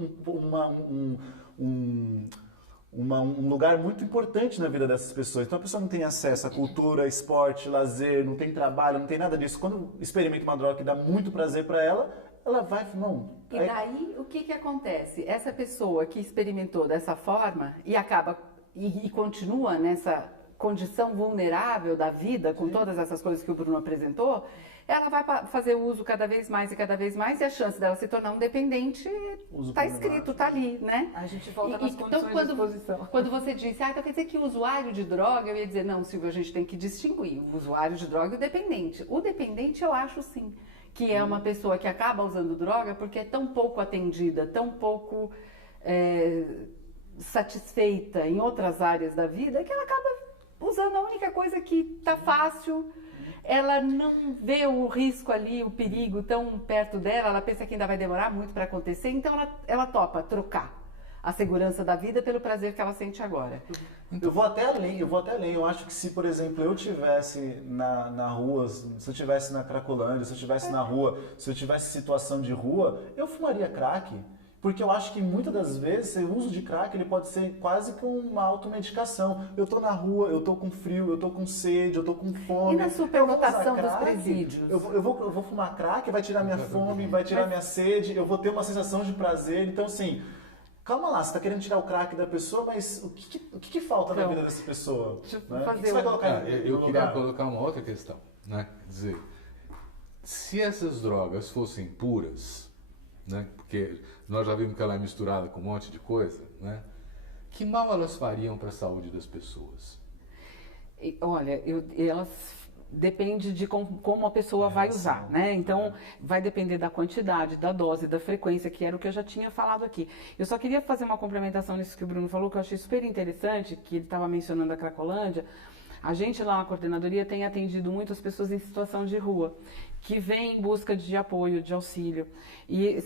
um lugar muito importante na vida dessas pessoas. Então a pessoa não tem acesso à cultura, esporte, lazer, não tem trabalho, não tem nada disso. Quando experimenta uma droga que dá muito prazer para ela, ela vai... Não. E daí, o que acontece? Essa pessoa que experimentou dessa forma e acaba e continua nessa condição vulnerável da vida, com todas essas coisas que o Bruno apresentou, ela vai fazer uso cada vez mais e a chance dela se tornar um dependente está escrito, está ali, né? A gente volta nas condições então, de exposição. Quando você disse, então quer dizer que o usuário de droga, eu ia dizer, não, Silvia, a gente tem que distinguir o usuário de droga e o dependente. O dependente, eu acho sim, que é uma pessoa que acaba usando droga porque é tão pouco atendida, tão pouco satisfeita em outras áreas da vida, que ela acaba usando a única coisa que está fácil. Ela não vê o risco ali, o perigo tão perto dela, ela pensa que ainda vai demorar muito para acontecer, então ela topa trocar a segurança da vida pelo prazer que ela sente agora. Eu vou até além. Eu acho que se, por exemplo, eu tivesse na rua, se eu tivesse na Cracolândia, se eu tivesse na rua, se eu tivesse situação de rua, eu fumaria crack. Porque eu acho que muitas das vezes o uso de crack ele pode ser quase que uma automedicação. Eu tô na rua, eu tô com frio, eu tô com sede, eu tô com fome. E na superlotação dos presídios? Eu vou fumar crack, vai tirar minha fome, vai tirar minha sede, eu vou ter uma sensação de prazer. Então, assim, calma lá, você está querendo tirar o crack da pessoa, mas o que falta na vida dessa pessoa? Né? O que você vai colocar eu queria colocar uma outra questão, né? Quer dizer, se essas drogas fossem puras, né? Porque nós já vimos que ela é misturada com um monte de coisa, né? Que mal elas fariam para a saúde das pessoas? Olha, elas depende de como a pessoa vai usar, né? Então, vai depender da quantidade, da dose, da frequência, que era o que eu já tinha falado aqui. Eu só queria fazer uma complementação nisso que o Bruno falou, que eu achei super interessante, que ele estava mencionando a Cracolândia. A gente lá na coordenadoria tem atendido muitas pessoas em situação de rua, que vêm em busca de apoio, de auxílio. E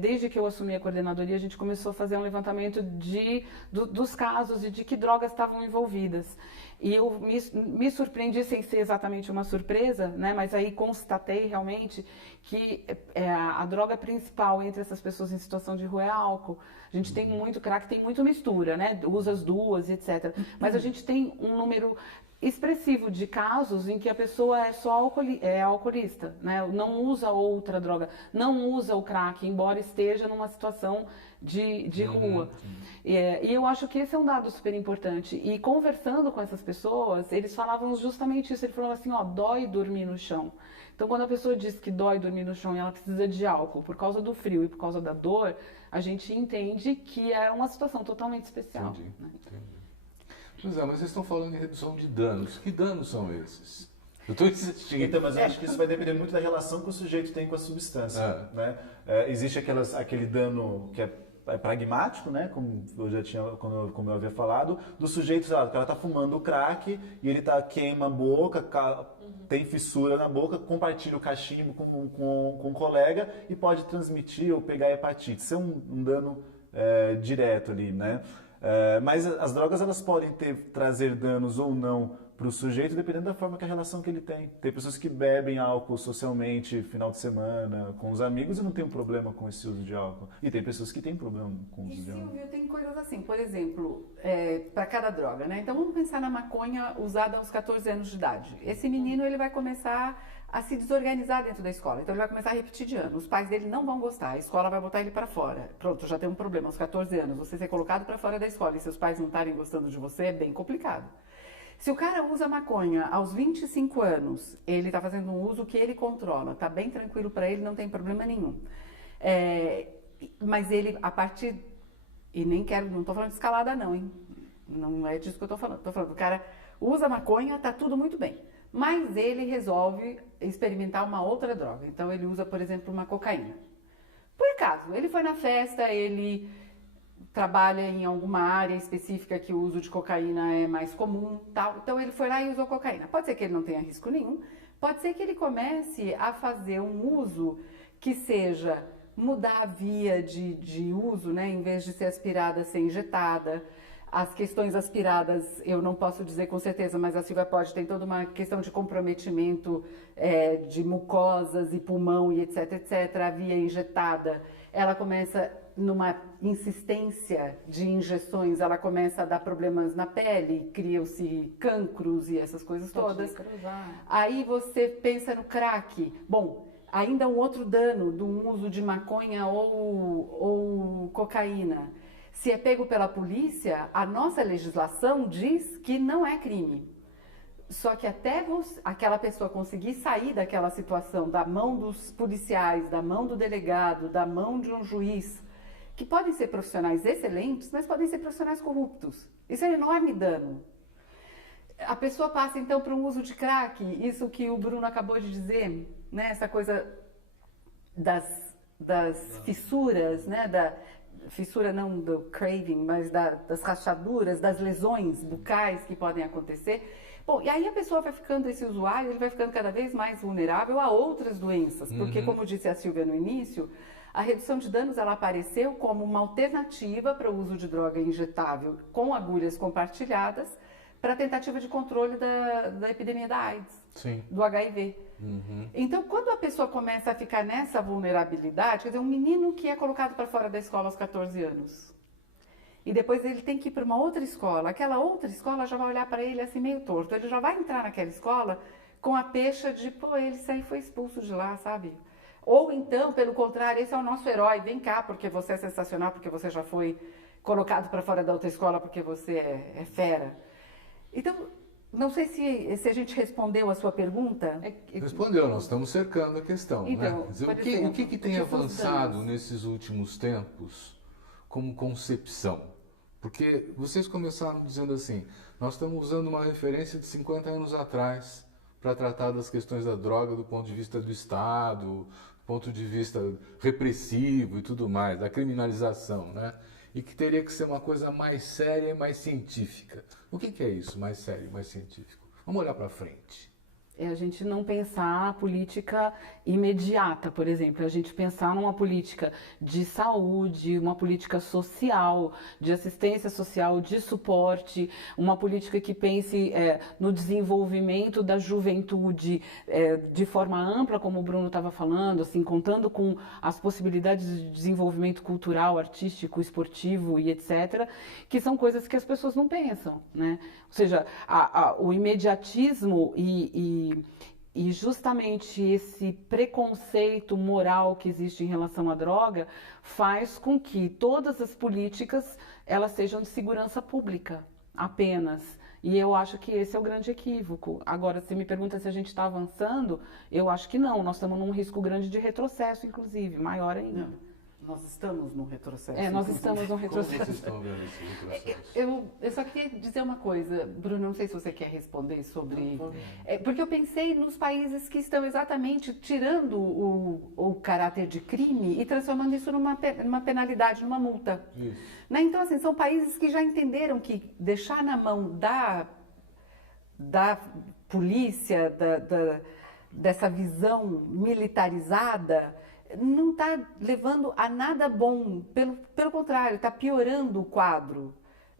desde que eu assumi a coordenadoria, a gente começou a fazer um levantamento dos casos e de que drogas estavam envolvidas. E eu me surpreendi, sem ser exatamente uma surpresa, né, mas aí constatei realmente que a droga principal entre essas pessoas em situação de rua é álcool. A gente tem muito crack, tem muito mistura, né, usa as duas, etc. Mas a gente tem um número expressivo de casos em que a pessoa é só alcoolista, né? Não usa outra droga, não usa o crack, embora esteja numa situação de rua. E eu acho que esse é um dado super importante. E conversando com essas pessoas, eles falavam justamente isso. Eles falavam assim, ó, dói dormir no chão. Então, quando a pessoa diz que dói dormir no chão e ela precisa de álcool por causa do frio e por causa da dor, a gente entende que é uma situação totalmente especial. Entendi. Né? Entendi. José, mas vocês estão falando em redução de danos. Que danos são esses? Eu estou insistindo. Então, mas eu acho que isso vai depender muito da relação que o sujeito tem com a substância. Né? Existe aquele dano que é pragmático, né? Como eu já tinha, como eu havia falado, do sujeito, sei lá, o cara está fumando o crack e ele queima a boca, tem fissura na boca, compartilha o cachimbo com um colega e pode transmitir ou pegar hepatite. Isso é um dano direto ali, né? Mas as drogas elas podem trazer danos ou não para o sujeito, dependendo da forma que a relação que ele tem. Tem pessoas que bebem álcool socialmente, final de semana, com os amigos e não tem um problema com esse uso de álcool. E tem pessoas que têm problema com o uso de álcool. Silvio, tem coisas assim, por exemplo, para cada droga, né? Então vamos pensar na maconha usada aos 14 anos de idade. Esse menino ele vai começar a se desorganizar dentro da escola. Então ele vai começar a repetir de ano. Os pais dele não vão gostar, a escola vai botar ele para fora. Pronto, já tem um problema. Aos 14 anos, você ser colocado para fora da escola e seus pais não estarem gostando de você é bem complicado. Se o cara usa maconha aos 25 anos, ele está fazendo um uso que ele controla, está bem tranquilo para ele, não tem problema nenhum. Mas ele, a partir... E nem quero, não estou falando de escalada não, hein? Não é disso que eu estou falando. Estou falando, o cara usa maconha, está tudo muito bem. Mas ele resolve experimentar uma outra droga. Então ele usa, por exemplo, uma cocaína. Por acaso, ele foi na festa, ele trabalha em alguma área específica que o uso de cocaína é mais comum, tal. Então ele foi lá e usou cocaína. Pode ser que ele não tenha risco nenhum, pode ser que ele comece a fazer um uso que seja mudar a via de uso, né? Em vez de ser aspirada, ser injetada. As questões aspiradas, eu não posso dizer com certeza, mas a Silvia pode, tem toda uma questão de comprometimento de mucosas e pulmão e etc, etc. A via injetada, ela começa numa insistência de injeções, ela começa a dar problemas na pele, criam-se cancros e essas coisas todas. Aí você pensa no crack. Bom, ainda um outro dano do uso de maconha ou cocaína. Se é pego pela polícia, a nossa legislação diz que não é crime. Só que até aquela pessoa conseguir sair daquela situação, da mão dos policiais, da mão do delegado, da mão de um juiz, que podem ser profissionais excelentes, mas podem ser profissionais corruptos. Isso é um enorme dano. A pessoa passa então para um uso de crack, isso que o Bruno acabou de dizer, né? Essa coisa das fissuras, né? Fissura não do craving, mas das rachaduras, das lesões bucais que podem acontecer. Bom, e aí a pessoa vai ficando, esse usuário, ele vai ficando cada vez mais vulnerável a outras doenças, porque como disse a Silvia no início, A redução de danos ela apareceu como uma alternativa para o uso de droga injetável com agulhas compartilhadas para a tentativa de controle da epidemia da AIDS, Sim. do HIV. Uhum. Então, quando a pessoa começa a ficar nessa vulnerabilidade, quer dizer, um menino que é colocado para fora da escola aos 14 anos, e depois ele tem que ir para uma outra escola, aquela outra escola já vai olhar para ele assim meio torto, ele já vai entrar naquela escola com a pecha de, pô, ele foi expulso de lá, sabe? Ou então, pelo contrário, esse é o nosso herói, vem cá porque você é sensacional, porque você já foi colocado para fora da outra escola porque você é fera. Então, não sei se a gente respondeu a sua pergunta. Respondeu, nós estamos cercando a questão. Então, Né? Quer dizer, por o exemplo, que tem tipo os avançado danos. nesses últimos tempos como concepção? Porque vocês começaram dizendo assim, nós estamos usando uma referência de 50 anos atrás para tratar das questões da droga do ponto de vista do Estado, do ponto de vista repressivo e tudo mais, da criminalização, né? E que teria que ser uma coisa mais séria e mais científica. O que é isso, mais sério e mais científico? Vamos olhar para frente. É a gente não pensar a política imediata, por exemplo, a gente pensar numa política de saúde, uma política social, de assistência social, de suporte, uma política que pense no desenvolvimento da juventude de forma ampla, como o Bruno estava falando, assim, contando com as possibilidades de desenvolvimento cultural, artístico, esportivo e etc., que são coisas que as pessoas não pensam, né? Ou seja, o imediatismo e justamente esse preconceito moral que existe em relação à droga faz com que todas as políticas elas sejam de segurança pública apenas. E eu acho que esse é o grande equívoco. Agora, se me pergunta se a gente está avançando, eu acho que não. Nós estamos num risco grande de retrocesso, inclusive, maior ainda. Não, nós estamos num retrocesso. Nós estamos num Como retrocesso. vocês estão vendo esse retrocesso? Eu só queria dizer uma coisa, Bruno, não sei se você quer responder sobre... porque eu pensei nos países que estão exatamente tirando o caráter de crime e transformando isso numa penalidade, numa multa. Isso. Né? Então, assim, são países que já entenderam que deixar na mão da polícia, dessa visão militarizada, não está levando a nada bom, pelo contrário, está piorando o quadro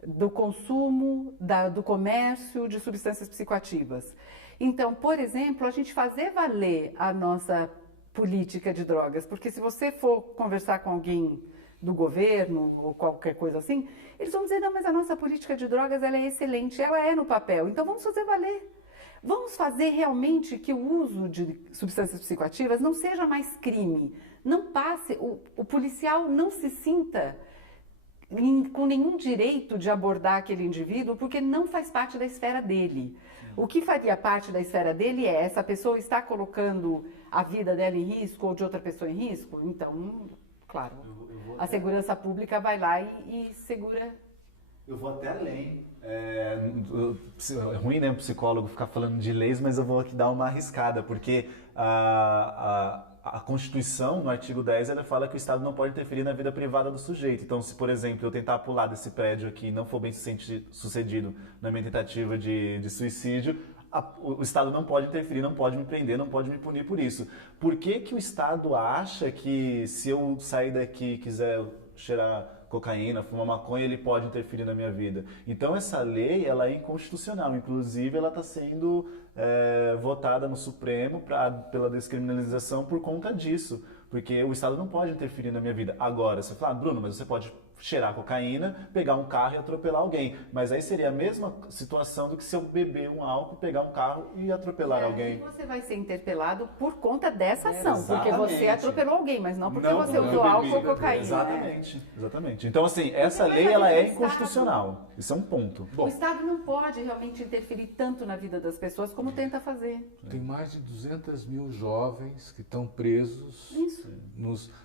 do consumo, do comércio de substâncias psicoativas. Então, por exemplo, a gente fazer valer a nossa política de drogas, porque se você for conversar com alguém do governo ou qualquer coisa assim, eles vão dizer, não, mas a nossa política de drogas ela é excelente, ela é no papel, então vamos fazer valer. Vamos fazer realmente que o uso de substâncias psicoativas não seja mais crime. Não passe, o policial não se sinta com nenhum direito de abordar aquele indivíduo porque não faz parte da esfera dele. O que faria parte da esfera dele é essa pessoa está colocando a vida dela em risco ou de outra pessoa em risco? Então, claro, a segurança pública vai lá e segura. Eu vou até além. É ruim, né, um psicólogo ficar falando de leis, mas eu vou aqui dar uma arriscada, porque a Constituição, no artigo 10, ela fala que o Estado não pode interferir na vida privada do sujeito. Então, se, por exemplo, eu tentar pular desse prédio aqui e não for bem sucedido na minha tentativa de suicídio, o Estado não pode interferir, não pode me prender, não pode me punir por isso. Por que que o Estado acha que se eu sair daqui e quiser cheirar cocaína, fumar maconha, ele pode interferir na minha vida? Então essa lei, ela é inconstitucional, inclusive ela está sendo votada no Supremo pela descriminalização por conta disso, porque o Estado não pode interferir na minha vida. Agora, você fala, Bruno, mas você pode cheirar cocaína, pegar um carro e atropelar alguém, mas aí seria a mesma situação do que se eu beber um álcool, pegar um carro e atropelar alguém. E você vai ser interpelado por conta dessa ação, porque Exatamente. você atropelou alguém, mas não porque Não você porque usou eu álcool ou bebi. cocaína. Exatamente, exatamente. Então, assim, essa Mas lei, a ela gente é sabe. inconstitucional. Isso é um ponto. O Estado não pode realmente interferir tanto na vida das pessoas como tenta fazer. Tem mais de 200 mil jovens que estão presos Isso.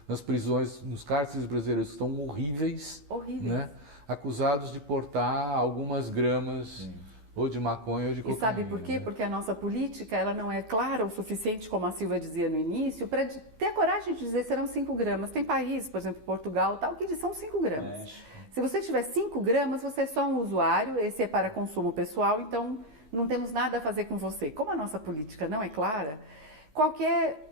nas prisões, nos cárceres brasileiros, que estão horríveis, Horríveis. né? Acusados de portar algumas gramas ou de maconha ou de E cocaína. sabe por quê? né? Porque a nossa política ela não é clara o suficiente, como a Silvia dizia no início, para ter a coragem de dizer serão 5 gramas. Tem países, por exemplo, Portugal, tal, que são 5 gramas. Se você tiver 5 gramas, você é só um usuário, esse é para consumo pessoal, então não temos nada a fazer com você. Como a nossa política não é clara, qualquer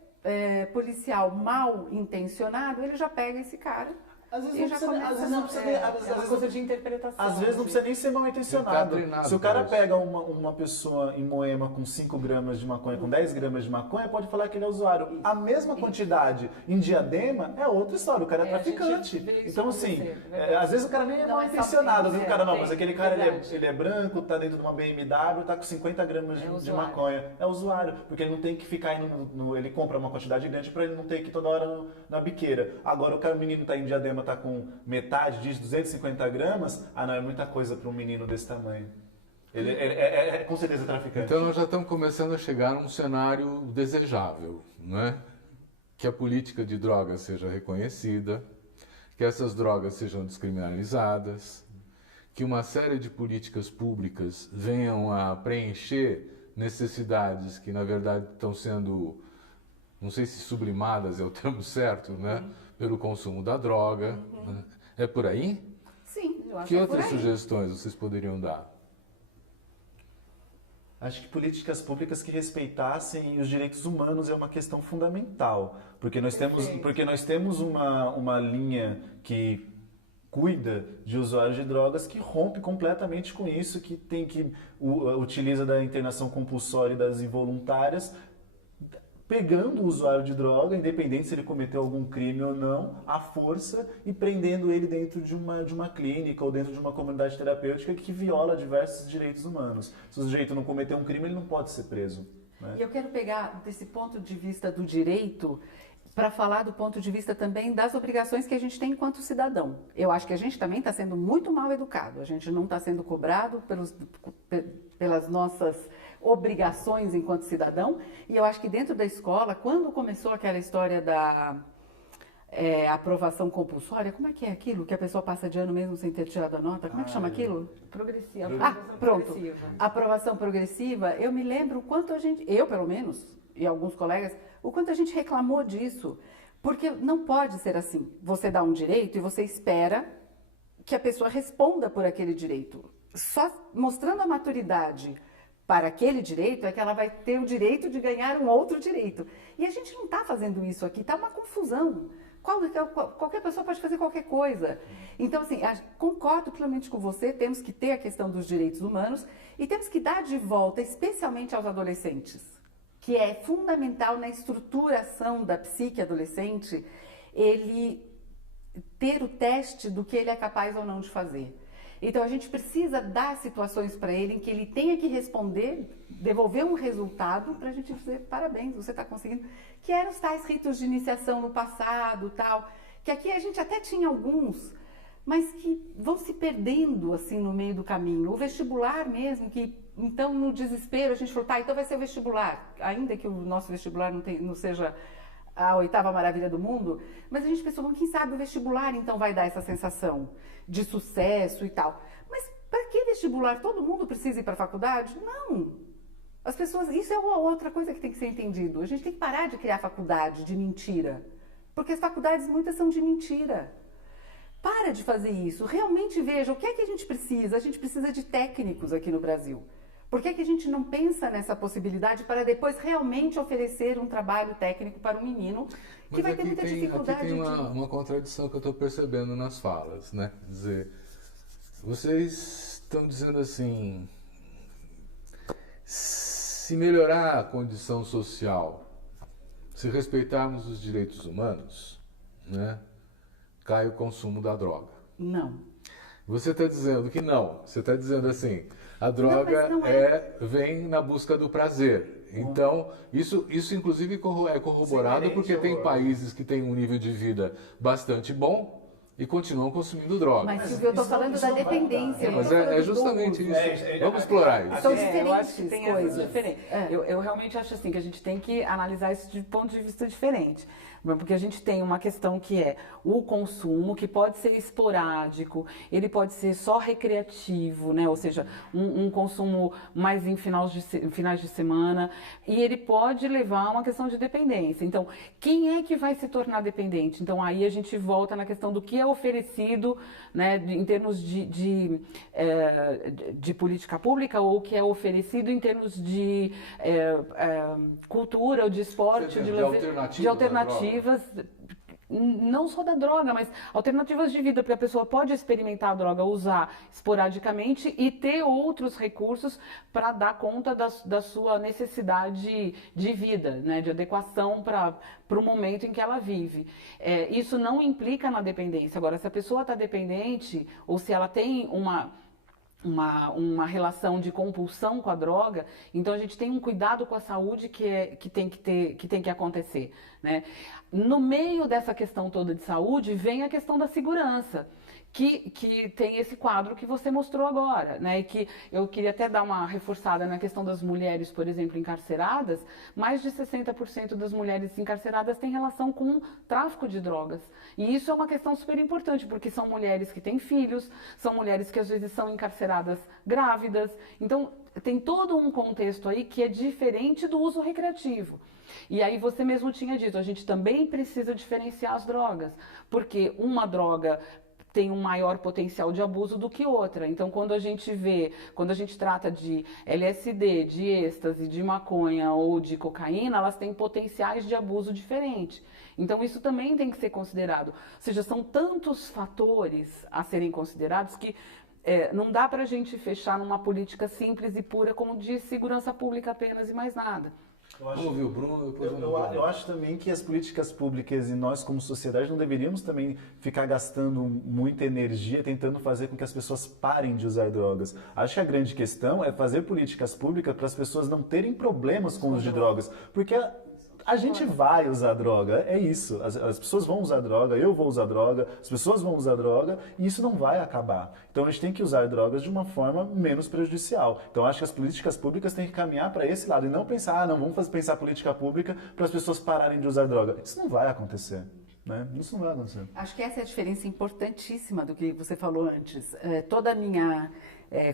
policial mal intencionado, ele já pega esse cara. Às vezes e não já precisa, começa às vezes não precisa nem, às É uma vezes- coisa de interpretação. às vezes não precisa nem ser mal Ele tá intencionado. treinado Se o cara pra isso. pega uma pessoa em Moema com 5 gramas de maconha, com 10 gramas de maconha, pode falar que ele é usuário. A mesma quantidade em Diadema é outra história, o cara é a gente traficante. vê isso Então, assim, acontecer, é verdade. às vezes o cara nem é Não mal é só intencionado. Às vezes o cara, não, tem, mas aquele cara verdade. ele é branco, tá dentro de uma BMW, tá com 50 gramas É de usuário. maconha. É usuário, porque ele não tem que ficar indo ele compra uma quantidade grande pra ele não ter que ir toda hora na biqueira. Agora o menino tá em Diadema, tá com metade disso, 250 gramas, não, é muita coisa para um menino desse tamanho. Ele é com certeza traficante. Então nós já estamos começando a chegar num cenário desejável, não é? Que a política de drogas seja reconhecida, que essas drogas sejam descriminalizadas, que uma série de políticas públicas venham a preencher necessidades que na verdade estão sendo, não sei se sublimadas é o termo certo, né? Pelo consumo da droga. Né? É por aí? Sim, eu acho Que que é por outras aí. sugestões vocês poderiam dar? Acho que políticas públicas que respeitassem os direitos humanos é uma questão fundamental, porque nós temos uma linha que cuida de usuários de drogas que rompe completamente com isso, que utiliza da internação compulsória e das involuntárias, pegando o usuário de droga, independente se ele cometeu algum crime ou não, à força e prendendo ele dentro de uma clínica ou dentro de uma comunidade terapêutica que viola diversos direitos humanos. Se o sujeito não cometeu um crime, ele não pode ser preso. Né? E eu quero pegar desse ponto de vista do direito para falar do ponto de vista também das obrigações que a gente tem enquanto cidadão. Eu acho que a gente também está sendo muito mal educado, a gente não está sendo cobrado pelas nossas obrigações enquanto cidadão, e eu acho que dentro da escola, quando começou aquela história da aprovação compulsória, como é que é aquilo? Que a pessoa passa de ano mesmo sem ter tirado a nota? Como é que chama aquilo? Progressiva. Pronto. Progressiva. Aprovação progressiva, eu me lembro o quanto a gente, eu pelo menos, e alguns colegas, o quanto a gente reclamou disso. Porque não pode ser assim. Você dá um direito e você espera que a pessoa responda por aquele direito. Só mostrando a maturidade para aquele direito é que ela vai ter o direito de ganhar um outro direito. E a gente não está fazendo isso aqui, está uma confusão. Qualquer pessoa pode fazer qualquer coisa. Então, assim, concordo plenamente com você, temos que ter a questão dos direitos humanos e temos que dar de volta, especialmente aos adolescentes, que é fundamental na estruturação da psique adolescente, ele ter o teste do que ele é capaz ou não de fazer. Então, a gente precisa dar situações para ele em que ele tenha que responder, devolver um resultado para a gente dizer, parabéns, você está conseguindo. Que eram os tais ritos de iniciação no passado, tal, que aqui a gente até tinha alguns, mas que vão se perdendo, assim, no meio do caminho. O vestibular mesmo, que, então, no desespero, a gente falou, tá, então vai ser o vestibular. Ainda que o nosso vestibular não seja a 8ª maravilha do mundo, mas a gente pensou, quem sabe o vestibular então vai dar essa sensação de sucesso e tal. Mas para que vestibular? Todo mundo precisa ir para a faculdade? Não. As pessoas, isso é uma outra coisa que tem que ser entendido. A gente tem que parar de criar faculdade de mentira, porque as faculdades muitas são de mentira. Para de fazer isso. Realmente veja o que é que a gente precisa. A gente precisa de técnicos aqui no Brasil. Por que a gente não pensa nessa possibilidade para depois realmente oferecer um trabalho técnico para um menino que vai ter muita dificuldade aqui tem uma contradição que eu estou percebendo nas falas, né? Quer dizer, vocês estão dizendo assim, se melhorar a condição social, se respeitarmos os direitos humanos, né, cai o consumo da droga. Não. Você está dizendo que não. Você está dizendo assim, a droga não vem na busca do prazer. Então, isso inclusive é corroborado porque tem países que têm um nível de vida bastante bom e continuam consumindo droga. Mas, Silvio, eu estou falando da dependência. Mas é justamente isso. Vamos explorar isso. São Eu acho que diferentes tem coisas. diferentes. Eu realmente acho assim que a gente tem que analisar isso de ponto de vista diferente. Porque a gente tem uma questão que é o consumo, que pode ser esporádico, ele pode ser só recreativo, né? Ou seja, um consumo mais em finais de semana, e ele pode levar a uma questão de dependência. Então, quem é que vai se tornar dependente? Então, aí a gente volta na questão do que é oferecido, né, em termos de política pública, ou o que é oferecido em termos de cultura, ou de esporte, de lazer, de alternativas, não só da droga, mas alternativas de vida, porque a pessoa pode experimentar a droga, usar esporadicamente e ter outros recursos para dar conta da sua necessidade de vida, né, de adequação para o momento em que ela vive. Isso não implica na dependência. Agora, se a pessoa está dependente, ou se ela tem uma relação de compulsão com a droga, então a gente tem um cuidado com a saúde que tem que acontecer, né? No meio dessa questão toda de saúde vem a questão da segurança, que tem esse quadro que você mostrou agora, né? E que eu queria até dar uma reforçada na questão das mulheres, por exemplo, encarceradas. Mais de 60% das mulheres encarceradas têm relação com tráfico de drogas. E isso é uma questão super importante, porque são mulheres que têm filhos, são mulheres que às vezes são encarceradas grávidas. Então, tem todo um contexto aí que é diferente do uso recreativo. E aí você mesmo tinha dito, a gente também precisa diferenciar as drogas, porque uma droga tem um maior potencial de abuso do que outra. Então, quando a gente trata de LSD, de êxtase, de maconha ou de cocaína, elas têm potenciais de abuso diferentes. Então, isso também tem que ser considerado. Ou seja, são tantos fatores a serem considerados que não dá para a gente fechar numa política simples e pura como de segurança pública apenas e mais nada. Vamos ouvir o Bruno, depois eu acho também que as políticas públicas e nós como sociedade não deveríamos também ficar gastando muita energia tentando fazer com que as pessoas parem de usar drogas. Acho que a grande questão é fazer políticas públicas para as pessoas não terem problemas com o uso de drogas, porque a gente vai usar droga, é isso. As pessoas vão usar droga, eu vou usar droga, as pessoas vão usar droga e isso não vai acabar. Então a gente tem que usar drogas de uma forma menos prejudicial. Então acho que as políticas públicas têm que caminhar para esse lado e não pensar, vamos pensar política pública para as pessoas pararem de usar droga. Isso não vai acontecer. Né? Isso não vai acontecer. Acho que essa é a diferença importantíssima do que você falou antes. Toda a minha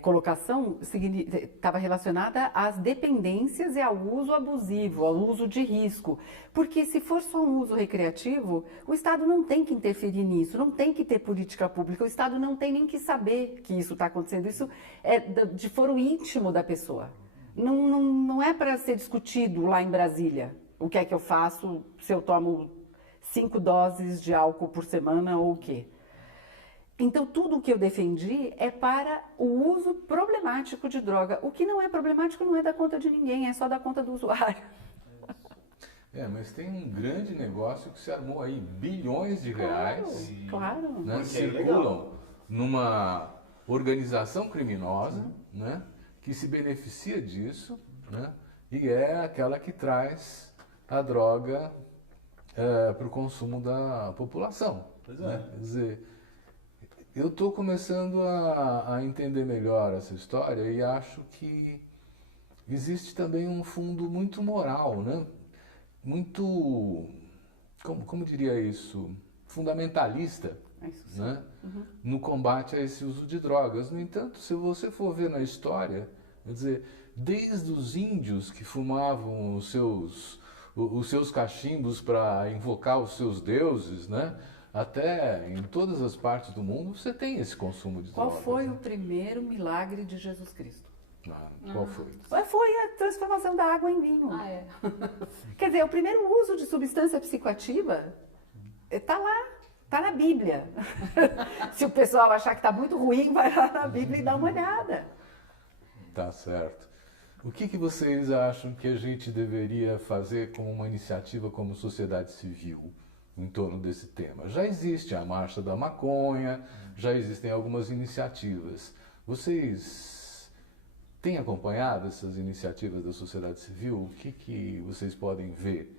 colocação estava relacionada às dependências e ao uso abusivo, ao uso de risco. Porque se for só um uso recreativo, o Estado não tem que interferir nisso, não tem que ter política pública, o Estado não tem nem que saber que isso está acontecendo. Isso é de foro íntimo da pessoa. Não é para ser discutido lá em Brasília o que é que eu faço se eu tomo 5 doses de álcool por semana ou o quê. Então, tudo o que eu defendi é para o uso problemático de droga. O que não é problemático não é da conta de ninguém, é só da conta do usuário. Mas tem um grande negócio que se armou aí, bilhões de reais. Claro. Né, circulam numa organização criminosa, né, que se beneficia disso, né, e é aquela que traz a droga para o consumo da população. Pois né? Quer dizer, eu estou começando a entender melhor essa história e acho que existe também um fundo muito moral, né? Muito, como diria isso, fundamentalista, né? No combate a esse uso de drogas. No entanto, se você for ver na história, quer dizer, desde os índios que fumavam os seus cachimbos para invocar os seus deuses, né? Até em todas as partes do mundo você tem esse consumo de drogas. Qual foi o primeiro milagre de Jesus Cristo? Qual foi? Foi a transformação da água em vinho. Quer dizer, o primeiro uso de substância psicoativa está lá, está na Bíblia. Se o pessoal achar que está muito ruim, vai lá na Bíblia e dá uma olhada. Tá certo. O que vocês acham que a gente deveria fazer como uma iniciativa como sociedade civil em torno desse tema? Já existe a Marcha da Maconha, já existem algumas iniciativas. Vocês têm acompanhado essas iniciativas da sociedade civil? O que vocês podem ver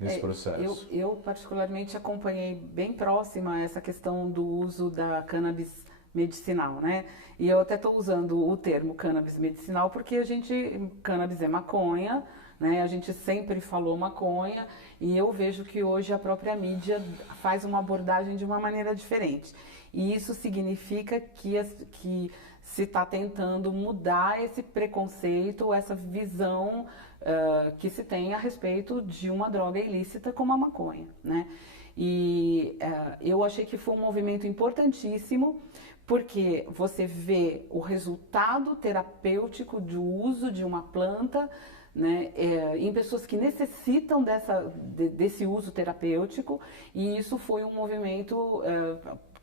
nesse processo? Eu particularmente acompanhei bem próxima essa questão do uso da cannabis medicinal, né? E eu até estou usando o termo cannabis medicinal porque cannabis é maconha, né? A gente sempre falou maconha e eu vejo que hoje a própria mídia faz uma abordagem de uma maneira diferente. E isso significa que se está tentando mudar esse preconceito, essa visão que se tem a respeito de uma droga ilícita como a maconha, né? E eu achei que foi um movimento importantíssimo, porque você vê o resultado terapêutico do uso de uma planta, né, em pessoas que necessitam desse uso terapêutico, e isso foi um movimento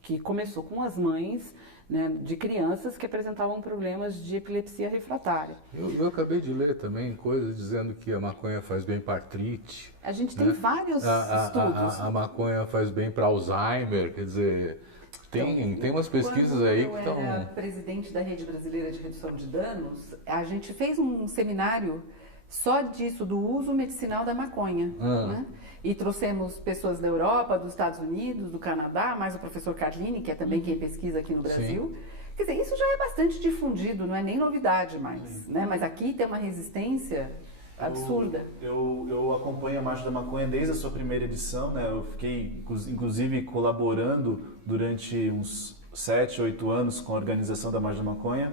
que começou com as mães, né, de crianças que apresentavam problemas de epilepsia refratária. Eu acabei de ler também coisas dizendo que a maconha faz bem para artrite. A gente tem né? vários estudos. A maconha faz bem para Alzheimer, quer dizer, tem umas pesquisas aí que estão... Quando eu era presidente da Rede Brasileira de Redução de Danos, a gente fez um seminário só disso, do uso medicinal da maconha, né? E trouxemos pessoas da Europa, dos Estados Unidos, do Canadá, mais o professor Carlini, que é também quem pesquisa aqui no Brasil. Sim. Quer dizer, isso já é bastante difundido, não é nem novidade mais, né? Mas aqui tem uma resistência absurda. Eu acompanho a Marcha da Maconha desde a sua primeira edição, né? Eu fiquei, inclusive, colaborando durante uns 7, 8 anos com a organização da Marcha da Maconha.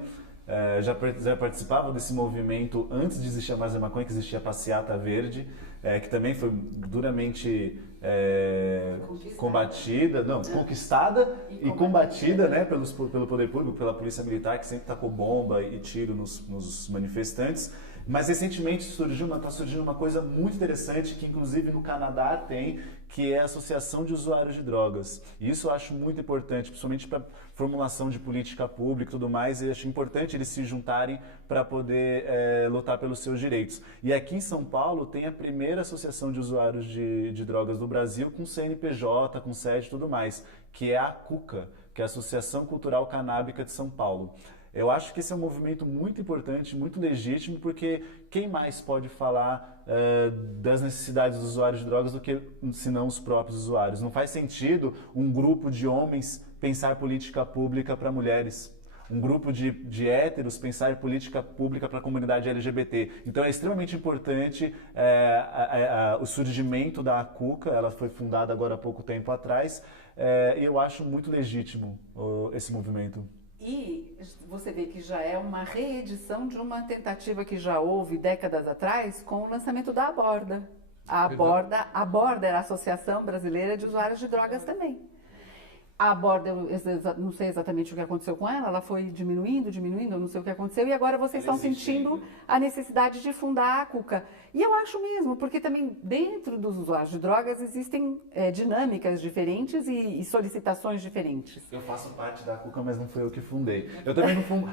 Já participava desse movimento antes de existir a Marcha da Maconha, que existia a Passeata Verde, que também foi duramente conquistada e combatida, né, pelo poder público, pela polícia militar, que sempre tacou bomba e tiro nos manifestantes. Mas recentemente está surgindo uma coisa muito interessante que inclusive no Canadá tem, que é a Associação de Usuários de Drogas. E isso eu acho muito importante, principalmente para formulação de política pública e tudo mais, e acho importante eles se juntarem para poder lutar pelos seus direitos. E aqui em São Paulo tem a primeira Associação de Usuários de Drogas do Brasil, com CNPJ, com sede e tudo mais, que é a CUCA, que é a Associação Cultural Canábica de São Paulo. Eu acho que esse é um movimento muito importante, muito legítimo, porque quem mais pode falar das necessidades dos usuários de drogas do que senão os próprios usuários? Não faz sentido um grupo de homens pensar política pública para mulheres, um grupo de héteros pensar política pública para a comunidade LGBT. Então é extremamente importante o surgimento da CUCA, ela foi fundada agora há pouco tempo atrás, e eu acho muito legítimo esse movimento. E você vê que já é uma reedição de uma tentativa que já houve décadas atrás com o lançamento da Aborda. A Aborda era a Associação Brasileira de Usuários de Drogas também. A Aborda, eu não sei exatamente o que aconteceu com ela, ela foi diminuindo, eu não sei o que aconteceu, e agora vocês estão sentindo a necessidade de fundar a CUCA. E eu acho mesmo, porque também dentro dos usuários de drogas existem dinâmicas diferentes e solicitações diferentes. Eu faço parte da CUCA, mas não fui eu que fundei. Eu também não fumo,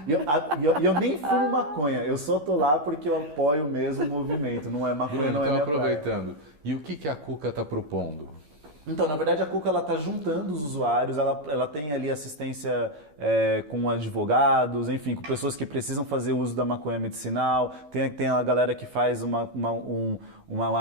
eu nem fumo maconha, eu só tô lá porque eu apoio mesmo o movimento, não é maconha, não é minha aproveitando, e o que a CUCA está propondo? Então, na verdade, a CUCA está juntando os usuários, ela tem ali assistência com advogados, enfim, com pessoas que precisam fazer uso da maconha medicinal, tem a galera que faz uma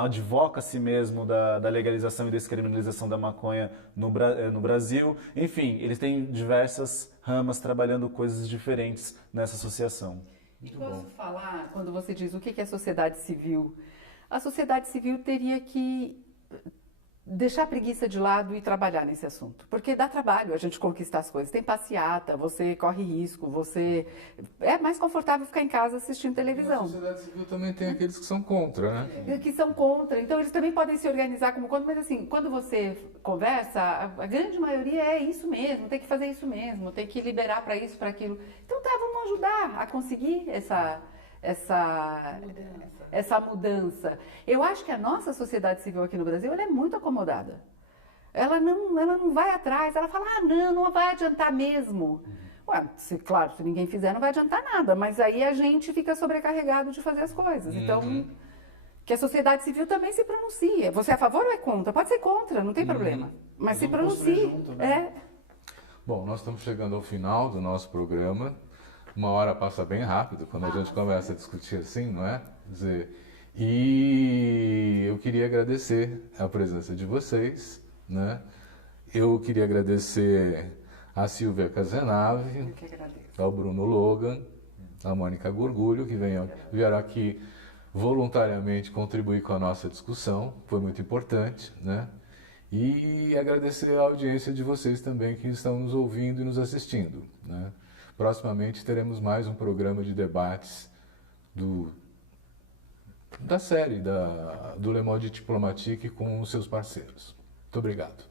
advocacy mesmo da legalização e descriminalização da maconha no Brasil. Enfim, eles têm diversas ramas trabalhando coisas diferentes nessa associação. E posso falar, quando você diz o que é sociedade civil, a sociedade civil teria que deixar a preguiça de lado e trabalhar nesse assunto. Porque dá trabalho a gente conquistar as coisas. Tem passeata, você corre risco, é mais confortável ficar em casa assistindo televisão. A sociedade civil também tem aqueles que são contra, né? Que são contra. Então, eles também podem se organizar como contra, mas assim, quando você conversa, a grande maioria é isso mesmo, tem que fazer isso mesmo, tem que liberar para isso, para aquilo. Então, vamos ajudar a conseguir essa mudança. Eu acho que a nossa sociedade civil aqui no Brasil ela é muito acomodada. Ela não vai atrás, ela fala, não vai adiantar mesmo. Ué, claro, se ninguém fizer não vai adiantar nada, mas aí a gente fica sobrecarregado de fazer as coisas. Então, que a sociedade civil também se pronuncie. Você é a favor ou é contra? Pode ser contra, não tem problema. Mas se pronuncie. Junto, né? Bom, nós estamos chegando ao final do nosso programa. Uma hora passa bem rápido quando a gente começa a discutir assim, não é? Quer dizer, e eu queria agradecer a presença de vocês, né? Eu queria agradecer a Silvia Cazenave, ao Bruno Logan, a Mônica Gorgulho, que vieram aqui voluntariamente contribuir com a nossa discussão, foi muito importante, né? E agradecer a audiência de vocês também que estão nos ouvindo e nos assistindo, né? Proximamente teremos mais um programa de debates da série do Le Monde Diplomatique com os seus parceiros. Muito obrigado.